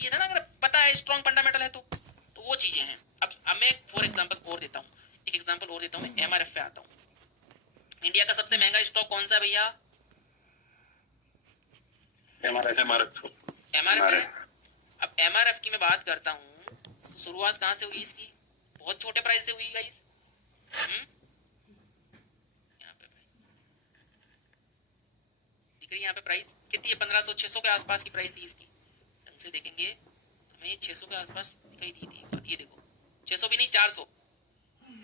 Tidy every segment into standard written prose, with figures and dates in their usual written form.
चाहिए था ना, अगर पता है स्ट्रॉन्ग फंडामेंटल है तो वो चीजें हैं। अब मैं फॉर एग्जांपल और देता हूँ, एक एग्जांपल और देता हूँ, मैं एमआरएफ पे आता हूँ। इंडिया का सबसे महंगा स्टॉक कौन सा है भैया? एमआरएफ है। अब एमआरएफ की मैं बात करता हूँ तो शुरुआत कहाँ से हुई इसकी? बहुत छोटे प्राइस से हुई गाइस। यहाँ पे दिख रही है, यहाँ पे प्राइस कितनी है? 1500-600 के आसपास की प्राइस थी इसकी। ढंग से देखेंगे हमें 600 के आसपास दिखाई दी थी, ये देखो 600 भी नहीं 400।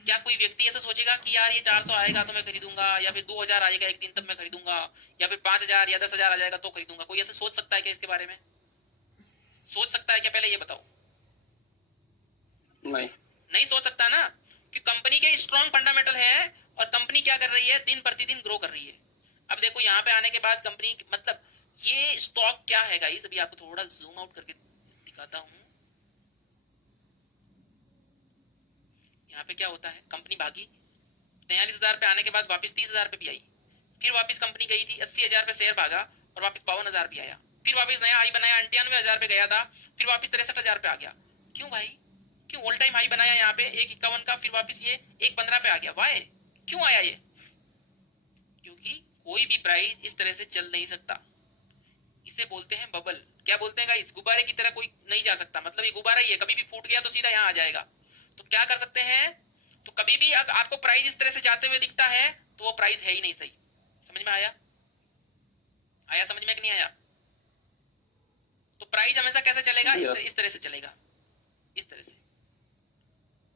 क्या कोई व्यक्ति ऐसा सोचेगा कि यार ये 400 आएगा तो मैं खरीदूंगा, या फिर 2000 आएगा एक दिन तब मैं खरीदूंगा, या फिर 5000 या 10,000 आ जाएगा तो खरीदूंगा? कोई ऐसा सोच सकता है क्या? इसके बारे में सोच सकता है क्या? पहले ये बताओ। नहीं सोच सकता ना, कि कंपनी के स्ट्रॉन्ग फंडामेंटल है और कंपनी क्या कर रही है, दिन प्रतिदिन ग्रो कर रही है। अब देखो यहाँ पे आने के बाद कंपनी, मतलब ये स्टॉक क्या है गाइस, अभी आपको थोड़ा जूम आउट करके दिखाता हूँ। यहाँ पे क्या होता है, कंपनी भागी 43,000 पे, आने के बाद वापस 30,000 पे भी आई, फिर वापस कंपनी गई थी 80,000 पे शेयर भागा और वापस 52,000 पे आया, फिर वापस नया हाई बनाया 98,000 पे गया था, फिर वापस 63,000 पे आ गया। क्यों भाई, क्यों ऑल टाइम हाई बनाया यहाँ पे 151 का, फिर वापस ये 115 पे आ गया? वाई, क्यों आया ये? क्योंकि कोई भी प्राइस इस तरह से चल नहीं सकता, इसे बोलते हैं बबल। क्या बोलते हैं गाइस? गुब्बारे की तरह कोई नहीं जा सकता, मतलब ये गुब्बारा ही है, कभी भी फूट गया तो सीधा यहाँ आ जाएगा। तो क्या कर सकते हैं, तो कभी भी अगर आपको प्राइस इस तरह से जाते हुए दिखता है तो वो प्राइस है ही नहीं सही। समझ में आया? आया समझ में कि नहीं आया? तो प्राइस हमेशा कैसे चलेगा? इस तरह से चलेगा, इस तरह से,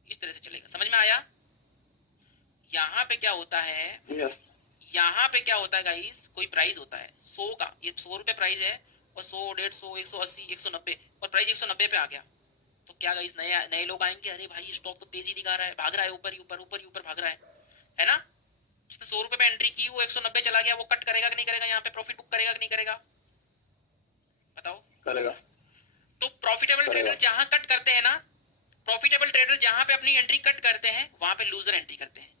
इस तरह से चलेगा। समझ में आया? यहाँ पे क्या होता है, यहाँ पे क्या होता है गाइस, कोई प्राइस होता है 100 का, ये 100 रुपए प्राइस है, और 100, 150, 180, 190, और प्राइस 190 पे आ गया, तो क्या गाइस नए लोग आएंगे, अरे भाई स्टॉक तो तेजी दिखा रहा है, भाग रहा है ऊपर ही ऊपर, ऊपर ही ऊपर भाग रहा है ना? जिसने 100 रुपए पे एंट्री की वो 190 चला गया, वो कट करेगा कि नहीं करेगा? यहाँ पे प्रॉफिट बुक करेगा कि नहीं करेगा? बताओ। करेगा। तो प्रॉफिटेबल ट्रेडर जहां कट करते हैं ना, प्रॉफिटेबल ट्रेडर जहां पे अपनी एंट्री कट करते हैं वहां पे लूजर एंट्री करते हैं।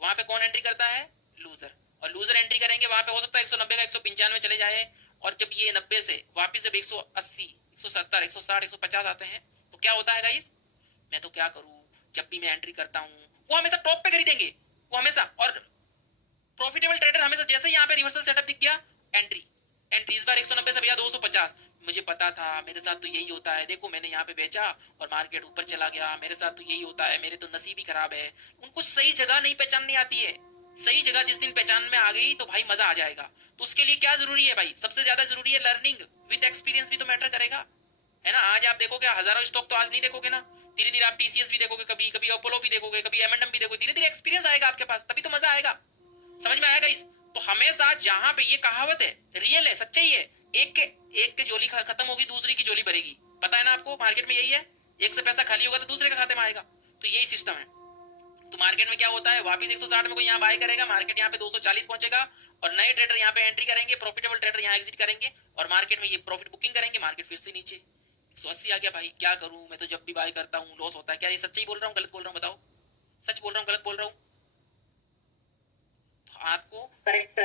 वहां पे कौन एंट्री करता है? लूजर। और लूजर एंट्री करेंगे वहां पे हो सकता है 190 का 195 चले जाए, और जब ये 90 से वापिस जब 180, 170, 160, 150 आते हैं तो क्या होता है गाइस? मैं तो क्या करूं, जब भी मैं एंट्री करता हूं वो हमेशा टॉप पे खरीदेंगे, वो हमेशा। और प्रॉफिटेबल ट्रेडर हमेशा जैसे यहाँ पे रिवर्सल सेटअप दिख गया, एंट्री एंट्री, इस बार 190 से भैया 250, मुझे पता था, मेरे साथ तो यही होता है, देखो मैंने यहाँ पे बेचा और मार्केट ऊपर चला गया, मेरे साथ तो यही होता है, मेरे तो नसीब ही खराब है। उनको सही जगह नहीं पहचाननी आती है। सही जगह जिस दिन पहचान में आ गई तो भाई मजा आ जाएगा। तो उसके लिए क्या जरूरी है भाई? सबसे ज्यादा जरूरी है लर्निंग, विद एक्सपीरियंस भी तो मैटर करेगा, है ना? आज आप देखोगे हजारों स्टॉक तो आज नहीं देखोगे ना, धीरे धीरे आप टीसीएस भी देखोगे, कभी कभी अपोलो भी देखोगे, कभी एम&एम भी देखोगे, धीरे धीरे एक्सपीरियंस आएगा आपके पास, तभी तो मजा आएगा। समझ में आएगा इस? तो हमेशा जहां पे ये कहावत है, रियल है, सच्चाई है, एक के झोली खत्म होगी दूसरी की झोली भरेगी। पता है ना आपको, मार्केट में यही है, एक से पैसा खाली होगा तो दूसरे के खाते में आएगा, तो यही सिस्टम है। तो मार्केट में क्या होता है, वापस 160 में कोई यहाँ बाय करेगा, मार्केट यहाँ पे 240 पहुंचेगा, और नए ट्रेडर यहाँ पे एंट्री करेंगे, प्रॉफिटेबल ट्रेडर यहाँ एग्जिट करेंगे, और मार्केट में ये प्रॉफिट बुकिंग करेंगे, मार्केट फिर से नीचे 180 आ गया। भाई क्या करूं, मैं तो जब भी बाय करता हूँ लॉस होता है। क्या ये सच्चाई बोल रहा हूँ, गलत बोल रहा हूँ? बताओ, सच बोल रहा हूँ, गलत बोल रहा हूँ? तो आपको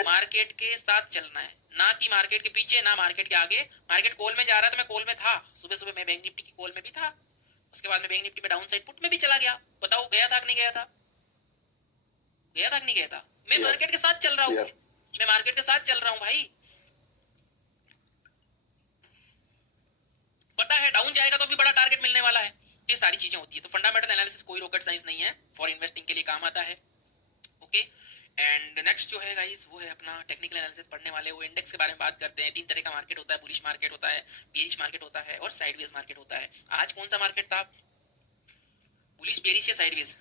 मार्केट के साथ चलना है, ना कि मार्केट के पीछे, ना मार्केट के आगे। मार्केट कॉल में जा रहा था, मैं कॉल में था, सुबह सुबह मैं बैंक निफ्टी की कॉल में भी था, उसके बाद में बैंक निफ्टी में डाउन साइड पुट में भी चला गया। बताओ गया था कि नहीं गया था? गया था कि नहीं गया था? मैं मार्केट के साथ चल रहा हूँ, मैं मार्केट के साथ चल रहा हूँ भाई। पता है डाउन जाएगा तो भी बड़ा टारगेट मिलने वाला है। ये सारी चीजें होती है। तो फंडामेंटल एनालिसिस कोई रॉकेट साइंस नहीं है, फॉर इन्वेस्टिंग के लिए काम आता है। ओके, एंड नेक्स्ट जो है गाइस वो है अपना टेक्निकल एनालिसिस पढ़ने वाले। वो इंडेक्स के बारे में बात करते हैं। 3 तरह का मार्केट होता है, बुलिश मार्केट होता है, बेरिश मार्केट होता है, और साइडवेज मार्केट होता है। आज कौन सा मार्केट था, बुलिश, बेरिश या साइडवेज?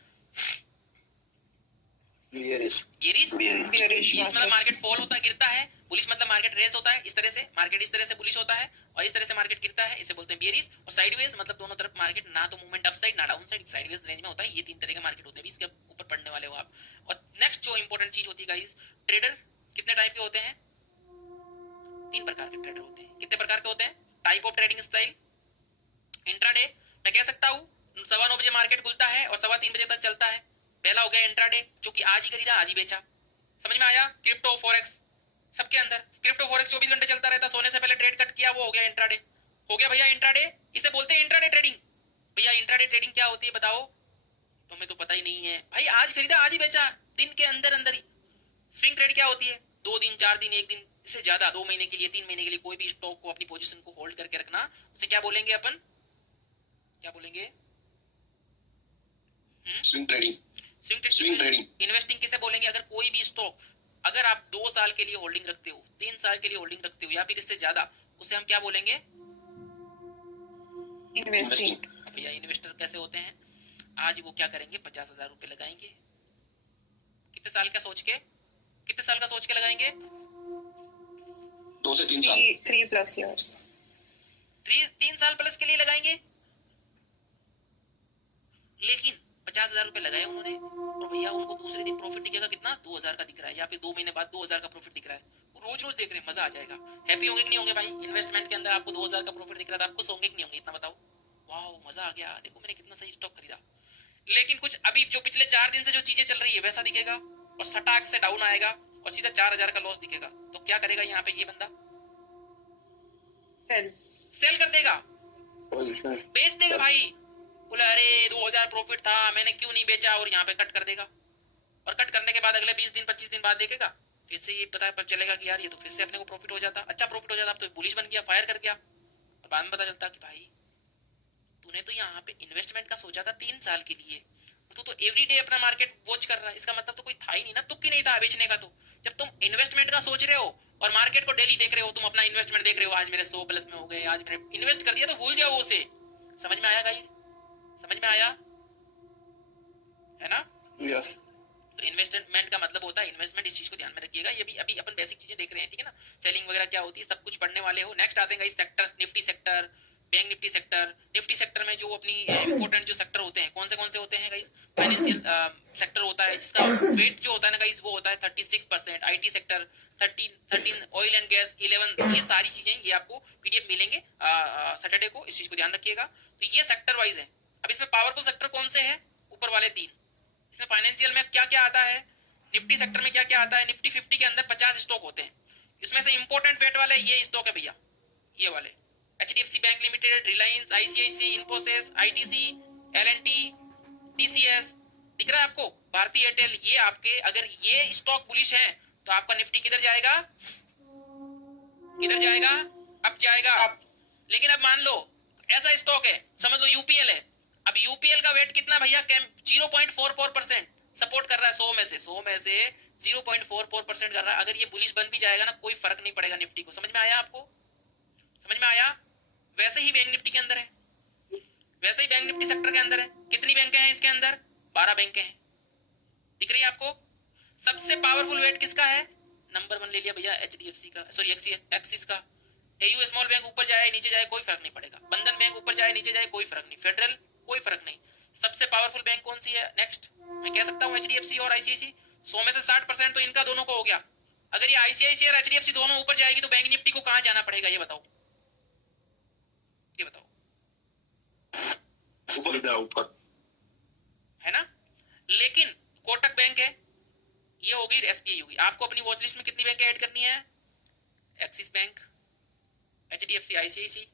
बेरिश मतलब मार्केट फॉल होता है, गिरता है। बुलिश मतलब मार्केट रेस होता है, इस तरह से मार्केट इस तरह से बुलिश होता है, और इस तरह से मार्केट गिरता है, इसे बोलते हैं बेरिश। और साइडवेज मतलब दोनों तरफ मार्केट ना तो मूवमेंट अप साइड ना डाउन साइड, साइडवेज रेंज में होता है। ये 3 तरह के मार्केट होते हैं, इसके ऊपर पढ़ने वाले हो आप। और नेक्स्ट जो इंपॉर्टेंट चीज होती है गाइस, ट्रेडर कितने टाइप के होते हैं? 3 प्रकार के ट्रेडर होते हैं। कितने प्रकार के होते हैं? Type of trading style. Intraday, मैं कह सकता हूँ 9:15 बजे मार्केट खुलता है और 3:15 बजे तक चलता है। पहला हो गया इंट्राडे, जो कि आज ही खरीदा आज ही बेचा। समझ में आया? क्रिप्टो फॉरेक्स सबके अंदर, क्रिप्टो फॉरेक्स 24 घंटे चलता रहता, सोने से पहले ट्रेड कट किया, वो हो गया इंट्राडे। हो गया भैया इंट्राडे, इसे बोलते हैं इंट्राडे ट्रेडिंग। भैया इंट्राडे ट्रेडिंग क्या होती है बताओ, तुम्हें तो पता ही नहीं है भाई, आज खरीदा आज ही बेचा, दिन के अंदर अंदर ही। स्विंग ट्रेड क्या होती है, 2 दिन 4 दिन 1 दिन से ज्यादा, 2 महीने के लिए 3 महीने के लिए कोई भी स्टॉक को अपनी पोजीशन को होल्ड करके रखना, उसे क्या बोलेंगे अपन, क्या बोलेंगे, swing trading. Swing trading. Investing किसे बोलेंगे, अगर कोई भी स्टॉक अगर आप 2 साल के लिए होल्डिंग रखते हो, 3 साल के लिए होल्डिंग रखते हो या फिर इससे ज्यादा, उसे हम क्या बोलेंगे, इन्वेस्टिंग। भैया इन्वेस्टर कैसे होते हैं, आज वो क्या करेंगे, 50,000 रुपए लगाएंगे, कितने साल का सोच के, कितने साल का सोच के लगाएंगे, 2 से 3 साल, 3+ years, 3 साल प्लस के लिए लगाएंगे। लेकिन 50,000 रुपए लगाए उन्होंने, और भैया उनको दूसरे दिन प्रॉफिट दिखेगा कितना, 2,000 का दिख रहा है, या फिर 2 महीने बाद 2,000 का प्रॉफिट दिख रहा है, वो रोज रोज देख रहे हैं, मजा आ जाएगा। हैप्पी होंगे कि नहीं होंगे भाई, इन्वेस्टमेंट के अंदर आपको 2,000 का प्रॉफिट दिख रहा था, आप खुश होंगे कि नहीं होंगे, इतना बताओ, वाह मजा आ गया, देखो मैंने कितना सही स्टॉक खरीदा। लेकिन कुछ अभी जो पिछले 4 दिन से जो चीजें चल रही है वैसा दिखेगा, और सटाक से डाउन आएगा और सीधा 4,000 का लॉस दिखेगा, तो क्या करेगा यहाँ पे ये बंदा, सेल कर देगा, बेच देगा भाई, बोला अरे 2,000 प्रॉफिट था मैंने क्यों नहीं बेचा, और यहाँ पे कट कर देगा, और कट करने के बाद अगले 20 दिन 25 दिन बाद देखेगा, फिर से ये पता चलेगा कि यार ये तो फिर से अपने को प्रॉफिट हो जाता, अच्छा प्रॉफिट हो जाता, अब तो बुलिश बन गया, फायर कर गया, और बाद में पता चलता कि भाई तूने तो यहाँ पे इन्वेस्टमेंट का सोचा था 3 साल के लिए, तो एवरी डे अपना मार्केट वॉच कर रहा है, इसका मतलब तो कोई था ही नहीं ना, तुक ही नहीं था बेचने का। तो जब तुम इन्वेस्टमेंट का सोच रहे हो और मार्केट को डेली देख रहे हो, तुम अपना इन्वेस्टमेंट देख रहे हो, आज मेरे 100 प्लस में हो गए, आज मैंने इन्वेस्ट कर दिया, तो भूल जाओ उसे। समझ में आया गाइस, समझ में आया है ना, यस। तो इन्वेस्टमेंट का मतलब होता है इन्वेस्टमेंट, इस चीज को ध्यान में रखिएगा। ये भी अभी अपन बेसिक चीजें देख रहे हैं, ठीक है ना, सेलिंग वगैरह क्या होती है सब कुछ पढ़ने वाले हो। नेक्स्ट आते हैं guys sector, Nifty sector, bank Nifty sector. Nifty sector में जो अपनी इंपोर्टेंट जो सेक्टर होते हैं, कौन से होते हैं गाइस, फाइनेंशियल सेक्टर होता है जिसका वेट जो होता है ना गाइस वो होता है 36%, IT sector 13, oil and gas 11, ये सारी चीजें ये आपको पीडीएफ मिलेंगे सैटरडे को, इस चीज को ध्यान रखिएगा। तो ये सेक्टर वाइज है। अब इसमें पावरफुल सेक्टर कौन से है, ऊपर वाले 3। इसमें फाइनेंशियल में क्या क्या आता है, निफ्टी सेक्टर में क्या क्या आता है, निफ्टी 50 के अंदर 50 स्टॉक होते हैं, इसमें से इंपोर्टेंट वेट वाले ये स्टॉक है भैया, ये वाले HDFC bank limited, Reliance, ICIC, Infosys, ITC, LNT, TCS, दिख रहा है आपको, भारतीय एयरटेल, ये आपके अगर ये स्टॉक बुलिश है तो आपका निफ्टी किधर जाएगा, किधर जाएगा, अब जाएगा अब। लेकिन अब मान लो ऐसा स्टॉक है, समझ लो यूपीएल है, अब यूपीएल का वेट कितना भैया, 0.44% सपोर्ट कर रहा है, 100 में से 0.44% कर रहा है। अगर ये बुलिश बन भी जाएगा ना, कोई फर्क नहीं पड़ेगा निफ्टी को। समझ में आया आपको, समझ में आया। वैसे ही बैंक निफ्टी के अंदर है, वैसे ही बैंक निफ्टी सेक्टर के अंदर है। कितनी बैंकें हैं इसके अंदर, 12 बैंकें हैं, दिख रही है आपको। सबसे पावरफुल वेट किसका है, नंबर 1 ले लिया भैया एचडीएफसी का, सॉरी एक्सिस का। एयू स्मॉल बैंक ऊपर जाए नीचे जाए कोई फर्क नहीं पड़ेगा, बंधन बैंक ऊपर जाए नीचे जाए कोई फर्क नहीं, फेडरल कोई फर्क नहीं। सबसे पावरफुल बैंक कौन सी है, नेक्स्ट मैं कह सकता हूँ एचडीएफसी और आईसीआईसी। 100 में से 60% तो इनका दोनों को हो गया। अगर ये आईसीआईसी और एचडीएफसी दोनों ऊपर जाएगी तो बैंक निफ्टी को कहां जाना पड़ेगा, ये बताओ, ये बताओ, ऊपर है ना। लेकिन कोटक बैंक है, ये होगी, एसबीआई होगी। आपको अपनी वॉच लिस्ट में कितनी बैंक ऐड करनी है, एक्सिस बैंक, एचडीएफसी, आईसीआईसी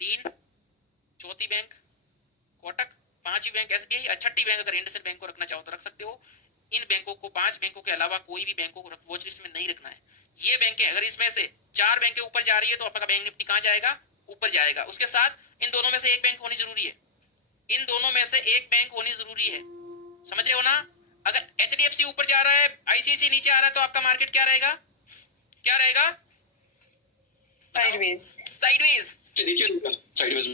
3, चौथी बैंक कोटक, 5वीं बैंक एसबीआई, छठी बैंक अगर इंडसइंड बैंक को रखना चाहो तो रख सकते हो। इन बैंकों को 5 बैंकों के अलावा कोई भी बैंकों को वॉच लिस्ट में नहीं रखना है। ये बैंकें अगर इसमें से 4 बैंकें ऊपर जा रही है तो आपका बैंक निफ्टी कहां जाएगा, ऊपर जाएगा। उसके साथ इन दोनों में से एक बैंक होनी जरूरी है, इन दोनों में से एक बैंक होनी जरूरी है, समझ रहे हो ना। अगर एचडीएफसी ऊपर जा रहा है, आईसीआईसी नीचे आ रहा है, तो आपका मार्केट क्या रहेगा, क्या रहेगा, साइडवेज, साइडवेज, साइडवेज।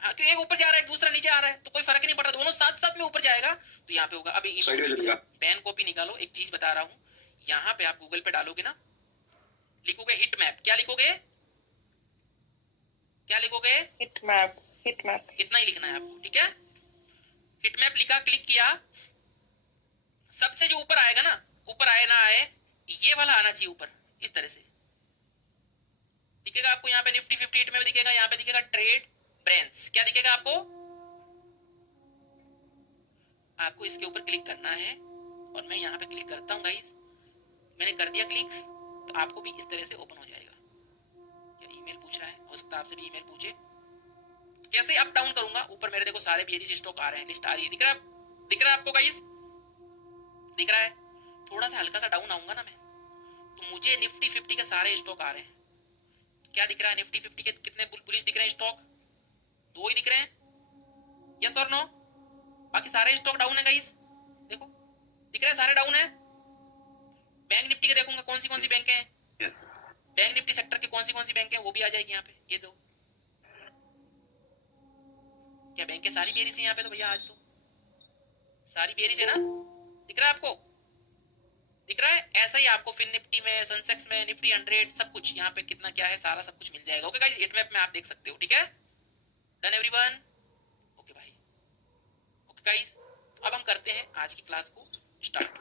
हाँ, क्योंकि एक ऊपर जा रहा है दूसरा नीचे आ रहा है तो कोई फर्क नहीं पड़ रहा, दोनों साथ साथ में ऊपर जाएगा तो यहाँ पे होगा। अभी पेन कॉपी निकालो, एक चीज बता रहा हूँ, यहाँ पे आप गूगल पे डालोगे ना, लिखोगे हिट मैप, क्या लिखोगे, क्या लिखोगे, हिट मैप, हिट मैप, इतना ही लिखना है आपको, ठीक है। हिट मैप लिखा, क्लिक किया, सबसे जो ऊपर आएगा ना, ऊपर आए ना आए, ये वाला आना चाहिए ऊपर, इस तरह से दिखेगा आपको। यहाँ पे निफ्टी 50 हिट मैप दिखेगा, यहाँ पे दिखेगा ट्रेड ब्रांड्स, क्या दिखेगा आपको, आपको इसके ऊपर क्लिक करना है और मैं यहाँ पे क्लिक करता हूँ गाइस, मैंने कर दिया क्लिक, तो आपको भी इस तरह से ओपन हो जाएगा। क्या ईमेल पूछ रहा है, हो सकता है आपसे भी ईमेल पूछे। जैसे अप डाउन करूंगा ऊपर मेरे देखो सारे बेरिश स्टॉक आ रहे हैं, लिस्ट आ रही है, दिख रहा है आपको गाइस, दिख रहा है। थोड़ा सा हल्का सा डाउन आऊंगा ना मैं, तो मुझे निफ्टी 50 के सारे स्टॉक आ रहे हैं। क्या दिख रहा है निफ्टी 50 के कितने बुलिश दिख रहे हैं स्टॉक? 2 ही दिख रहे हैं, यस और नो? बाकी सारे स्टॉक डाउन है गाइस, देखो दिख रहा है सारे डाउन है। बैंक निफ्टी के देखूंगा कौन सी बैंक है, yes, बैंक निफ्टी सेक्टर के कौन सी बैंक है वो भी आ जाएगी यहाँ पे। ये दो क्या बैंक के सारी बेरिश है यहाँ पे? तो भैया आज तो सारी बेरिश है ना, दिख रहा है आपको? दिख रहा है? ऐसा ही आपको फिर निफ्टी में, सेंसेक्स में, निफ्टी 100 सब कुछ यहाँ पे कितना क्या है सारा सब कुछ मिल जाएगा। ओके गाइस, हिट मैप में आप देख सकते हो, ठीक है? Done everyone? ओके भाई, ओके गाइस, अब हम करते हैं आज की क्लास को स्टार्ट।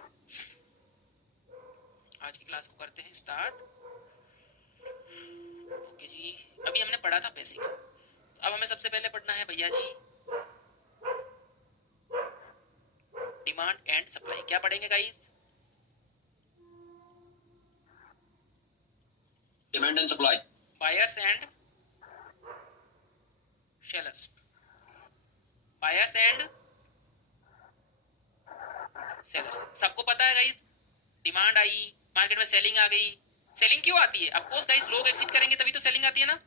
आज की क्लास को करते हैं स्टार्ट। ओके जी, अभी हमने पढ़ा था बेसिक, तो अब हमें सबसे पहले पढ़ना है भैया जी डिमांड एंड सप्लाई। क्या पढ़ेंगे guys? Demand and supply, buyers and sellers, buyers and sellers. सबको पता है गाइस, डिमांड आई, मार्केट में सेलिंग आ गई। सेलिंग क्यों आती है? ऑफ कोर्स गाइस, लोग एग्जिट करेंगे तभी तो सेलिंग आती है ना।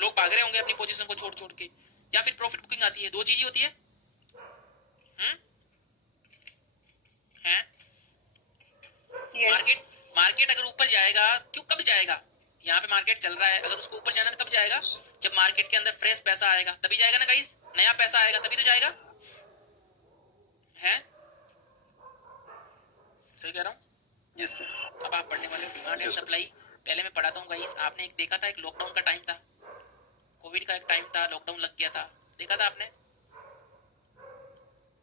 लोग भाग रहे होंगे अपनी पोजीशन को छोड़ के, या फिर प्रॉफिट बुकिंग आती है। 2 चीज ही होती है। हैं? Yes. मार्केट अगर ऊपर जाएगा, क्यों कब जाएगा? यहाँ पे मार्केट चल रहा है, अगर उसको ऊपर जाना कब जाएगा? जब मार्केट के अंदर फ्रेश पैसा आएगा तभी जाएगा ना गाइस, नया पैसा आएगा तभी तो जाएगा, है? सही कह रहा हूँ? Yes sir. अब आप पढ़ने वाले हो डिमांड एंड सप्लाई। पहले मैं पढ़ाता हूँ गाइस। आपने एक देखा था, एक लॉकडाउन का टाइम था, कोविड का एक टाइम था, लॉकडाउन लग गया था, देखा था आपने?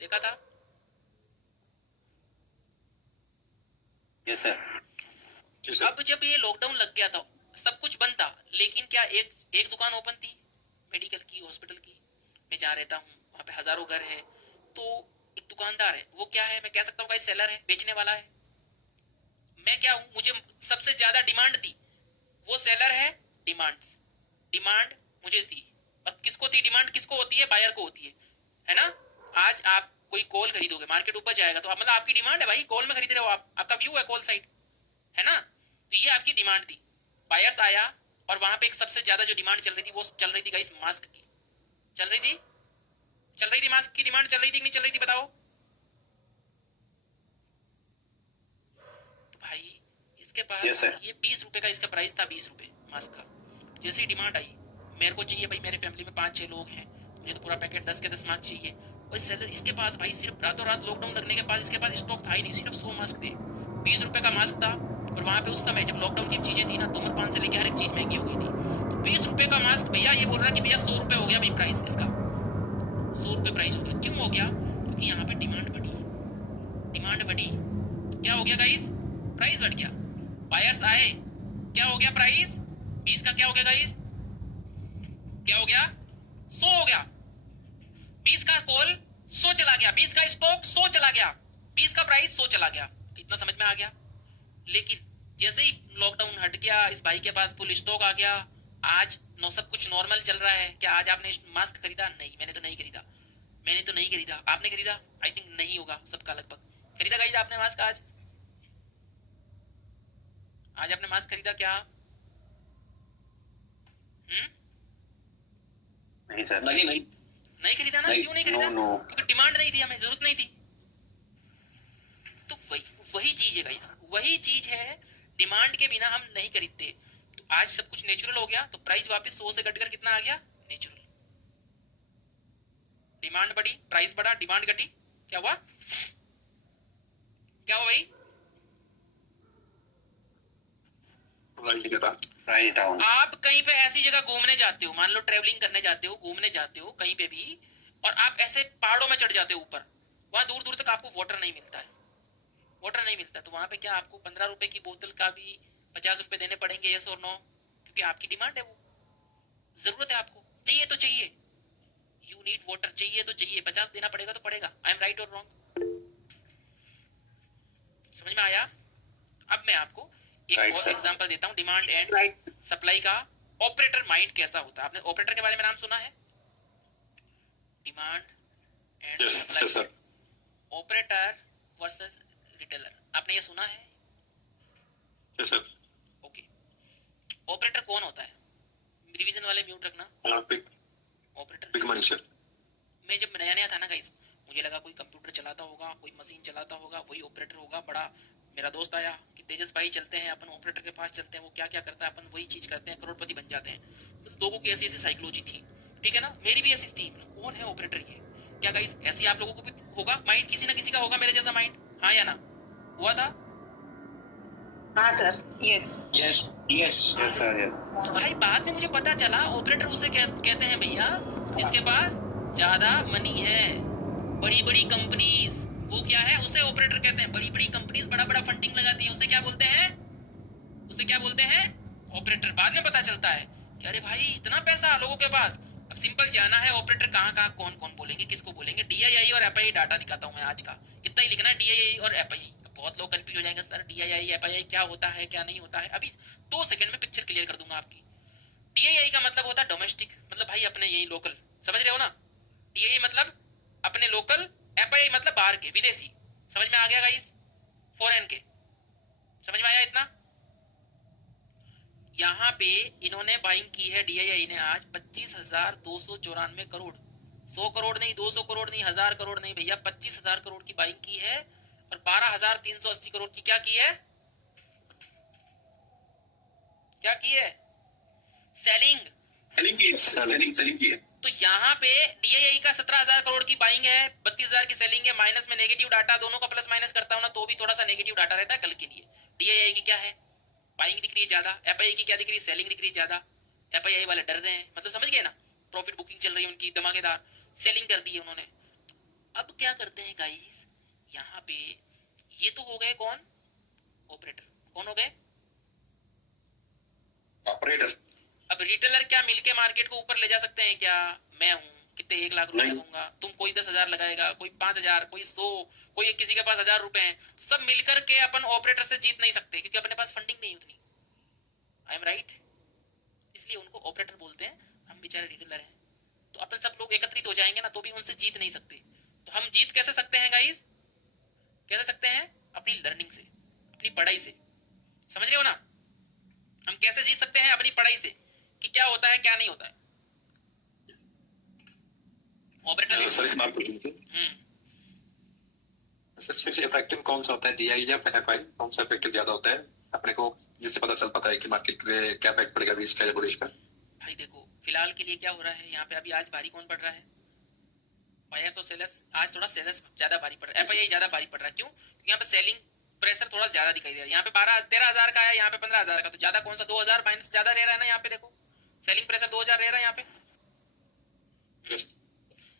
देखा था? Yes sir. अब जब ये लॉकडाउन लग गया था, सब कुछ बंद था, लेकिन क्या एक दुकान ओपन थी मेडिकल की, हॉस्पिटल की। मैं जहाँ रहता हूँ वहाँ पे हजारों घर है, तो एक दुकानदार है, वो क्या है, मैं कह सकता हूँ गाइस सेलर है, बेचने वाला है। मैं क्या हूँ, मुझे सबसे ज्यादा डिमांड थी, वो सेलर है, डिमांड मुझे थी। अब किसको थी डिमांड? किसको होती है? बायर को होती है ना? आज आप कोई कॉल खरीदोगे, मार्केट ऊपर जाएगा तो मतलब आपकी डिमांड है भाई, कॉल में खरीद रहे हो आप, आपका व्यू है कॉल साइड, है ना? तो ये आपकी डिमांड थी। बायर्स आया और वहां पे एक सबसे ज्यादा जो डिमांड चल रही थी, वो चल रही थी गाइस मास्क की। चल रही थी मास्क की डिमांड, चल रही थी कि नहीं चल रही थी बताओ? तो भाई इसके पास ये 20 रुपए का इसका प्राइस था, 20 रुपए मास्क का। जैसे ही डिमांड आई, मेरे को चाहिए भाई, मेरे फैमिली में 5-6 लोग हैं, मुझे तो पूरा पैकेट 10 के 10 मास्क चाहिए। और सेलर इसके पास भाई सिर्फ रातों रात लॉकडाउन लगने के बाद इसके पास स्टॉक था ही नहीं, सिर्फ 100 मास्क थे, 20 रुपए का मास्क था। और वहां पे उस समय जब लॉकडाउन की चीजें थी ना, धूम्रपान से लेकर हर एक चीज महंगी हो गई थी, तो 20 रुपए का मास्क भैया ये बोल रहा है कि भैया 100 रुपए हो गया भाई प्राइस इसका, 100 रुपए प्राइस हो गया। क्यों हो गया? क्योंकि यहाँ पे डिमांड बढ़ी, तो क्या हो गया गाइस? प्राइस बढ़ गया। बायर्स आए, क्या हो गया? प्राइस 20 का क्या हो गया गाइस? क्या हो गया? 100 हो गया। 20 का कॉल 100 चला गया, 20 का स्टॉक 100 चला गया, 20 का प्राइस 100 चला गया। इतना समझ में आ गया? लेकिन जैसे ही लॉकडाउन हट गया, इस भाई के पास फुल स्टॉक आ गया, आज सब कुछ नॉर्मल चल रहा है। क्या आज आपने मास्क खरीदा? नहीं, मैंने तो नहीं खरीदा। आपने खरीदा? आई थिंक नहीं होगा सबका लगभग। खरीदा गाइस आपने मास्क? आज आपने मास्क खरीदा क्या? नहीं सर, नहीं खरीदा ना? क्यों नहीं खरीदा? क्योंकि डिमांड नहीं थी, हमें जरूरत नहीं थी। तो वही चीज है गाइस, वही चीज है, डिमांड के बिना हम नहीं खरीदते। तो आज सब कुछ नेचुरल हो गया, तो प्राइस वापस 100 से घटकर कितना आ गया? नेचुरल। डिमांड बढ़ी, प्राइस बढ़ा, डिमांड घटी, क्या हुआ भाई? Price down. आप कहीं पे ऐसी जगह घूमने जाते हो, मान लो ट्रेवलिंग करने जाते हो, घूमने जाते हो कहीं पे भी, और आप ऐसे पहाड़ों में चढ़ जाते हो ऊपर, वहां दूर दूर तक आपको वाटर नहीं मिलता, तो वहां पे क्या आपको 15 रुपए की बोतल का भी 50 रुपए देने पड़ेंगे, यस और नो? क्योंकि आपकी डिमांड है, वो जरूरत है, आपको चाहिए तो चाहिए, यू नीड वाटर, चाहिए तो चाहिए, 50 देना पड़ेगा तो पड़ेगा। आई एम राइट और रॉन्ग? समझ में आया? अब मैं आपको एक Right, और sir. एग्जांपल देता हूँ डिमांड एंड Right. सप्लाई का। ऑपरेटर माइंड कैसा होता है? आपने ऑपरेटर के बारे में नाम सुना है? Demand and Yes, supply, yes, sir. Operator versus retailer, आपने ये सुना है? Yes, sir. ओके, ऑपरेटर कौन होता है? रिवीजन वाले म्यूट रखना। Big operator money, sir. मैं जब नया नया था ना गाइस, मुझे लगा कोई कंप्यूटर चलाता होगा, कोई मशीन चलाता होगा, वही ऑपरेटर होगा। बड़ा मेरा दोस्त आया कि तेजस भाई चलते हैं अपन ऑपरेटर के पास चलते हैं, वो क्या क्या करता है अपन वही चीज करते हैं, करोड़पति बन जाते हैं। बस लोगों की ऐसी ऐसी साइकोलॉजी थी, ठीक है ना, मेरी भी ऐसी थी। कौन है ऑपरेटर ये? क्या गाइस ऐसी आप लोगों को भी होगा माइंड? किसी ना किसी का होगा मेरे जैसा माइंड, हाँ या ना? हुआ था? हाँ sir. Yes. Yes, yes, yes, sir. Yes. तो भाई बाद में मुझे पता चला ऑपरेटर उसे कहते हैं भैया जिसके पास ज्यादा मनी है, बड़ी बड़ी कंपनीज, वो क्या है, उसे ऑपरेटर कहते हैं। बड़ी बड़ी कंपनीज बड़ा बड़ा फंडिंग लगाती है, उसे क्या बोलते हैं? उसे क्या बोलते हैं? ऑपरेटर। बाद में पता चलता है कि अरे भाई इतना पैसा लोगों के पास। अब सिंपल जाना है ऑपरेटर कहाँ कहाँ कौन कौन बोलेंगे, किसको बोलेंगे। डीआईआई और एफआईआई डाटा दिखाता हूँ मैं आज का, इतना ही लिखना है, डीआईआई और एफआईआई। बहुत लोग कंफ्यूज हो जाएंगे, सर डीआईआई एफआईआई क्या होता है क्या नहीं होता है। अभी 2 सेकंड में पिक्चर क्लियर कर दूंगा आपकी। डीआईआई का मतलब होता है डोमेस्टिक, मतलब भाई अपने यही लोकल, समझ रहे हो ना? डीआईआई मतलब अपने लोकल, एफआईआई मतलब बाहर के विदेशी। समझ में आ गया गाइस? फॉरेन के, समझ में आया इतना? यहाँ पे इन्होंने बाइंग की है डीआईआई ने आज 25,294 करोड़। 100 करोड़ नहीं, 200 करोड़ नहीं, 1000 करोड़ नहीं भैया, 25,000 करोड़ की बाइंग की है। और 12,380 करोड़ की क्या की है? क्या की है? सेलिंग। Selling की है. तो यहाँ पे डीआईआई का 17,000 करोड़ की बाइंग है, 32,000 की सेलिंग है, माइनस में नेगेटिव डाटा, दोनों का प्लस माइनस करता हूँ ना तो भी थोड़ा सा नेगेटिव डाटा रहता है कल के लिए। डीआईआई की क्या है? बाइंग दिख रही है ज्यादा, एफआईआई की क्या दिख रही है? सेलिंग दिख रही है ज्यादा। एफआईआई वाले डर रहे हैं, मतलब समझ गए ना, प्रॉफिट बुकिंग चल रही है उनकी धमाकेदार, सेलिंग कर दी है उन्होंने। अब क्या करते हैं गाइस, यहाँ पे ये तो हो गए कौन? ऑपरेटर। कौन हो गए? Operator. अब रिटेलर क्या मिलके मार्केट को ऊपर ले जा सकते हैं क्या? मैं हूँ, कितने 1 लाख रुपए नहीं। लगूंगा, तुम कोई 10,000 लगाएगा, कोई 5,000, कोई 100, कोई किसी के पास 1,000 रुपए हैं, तो सब मिलकर के अपन ऑपरेटर से जीत नहीं सकते क्योंकि अपने पास फंडिंग नहीं उतनी। I am right? इसलिए उनको ऑपरेटर बोलते हैं, हम बेचारे रिटेलर हैं। तो अपन सब लोग एकत्रित हो जाएंगे ना तो भी उनसे जीत नहीं सकते। तो हम जीत कैसे सकते हैं गाइस? कैसे सकते हैं? अपनी लर्निंग से, अपनी पढ़ाई से। समझ रहे हो ना? हम कैसे जीत सकते हैं? अपनी पढ़ाई से, कि क्या होता है क्या नहीं होता है। ऑपरेटर सर एक बात पूछनी थी. सर सबसे इफेक्टिव कौन सा होता है, डीआई या एफआई? कौन सा इफेक्टिव ज्यादा होता है अपने को, जिससे पता चल पाता है कि मार्केट पे क्या इफेक्ट पड़ेगा बीच का या बुलिश का? भाई देखो फिलहाल के लिए क्या हो रहा है यहाँ पे, अभी आज भारी कौन पड़ रहा है? बायर्स और सेलर्स। आज थोड़ा सेलर्स ज्यादा भारी पड़ रहा है, एफआईआई ज्यादा भारी पड़ रहा है। क्यों? क्योंकि यहाँ पे सेलिंग प्रेशर थोड़ा ज्यादा दिखाई दे रहा है। यहाँ पे 13,000 का है, यहाँ पे 15,000 का, तो ज्यादा कौन सा? 2,000 माइनस ज्यादा रह रहा है ना यहाँ पे। देखो सेलिंग प्रेशर 2,000 रह रहा है यहाँ पे।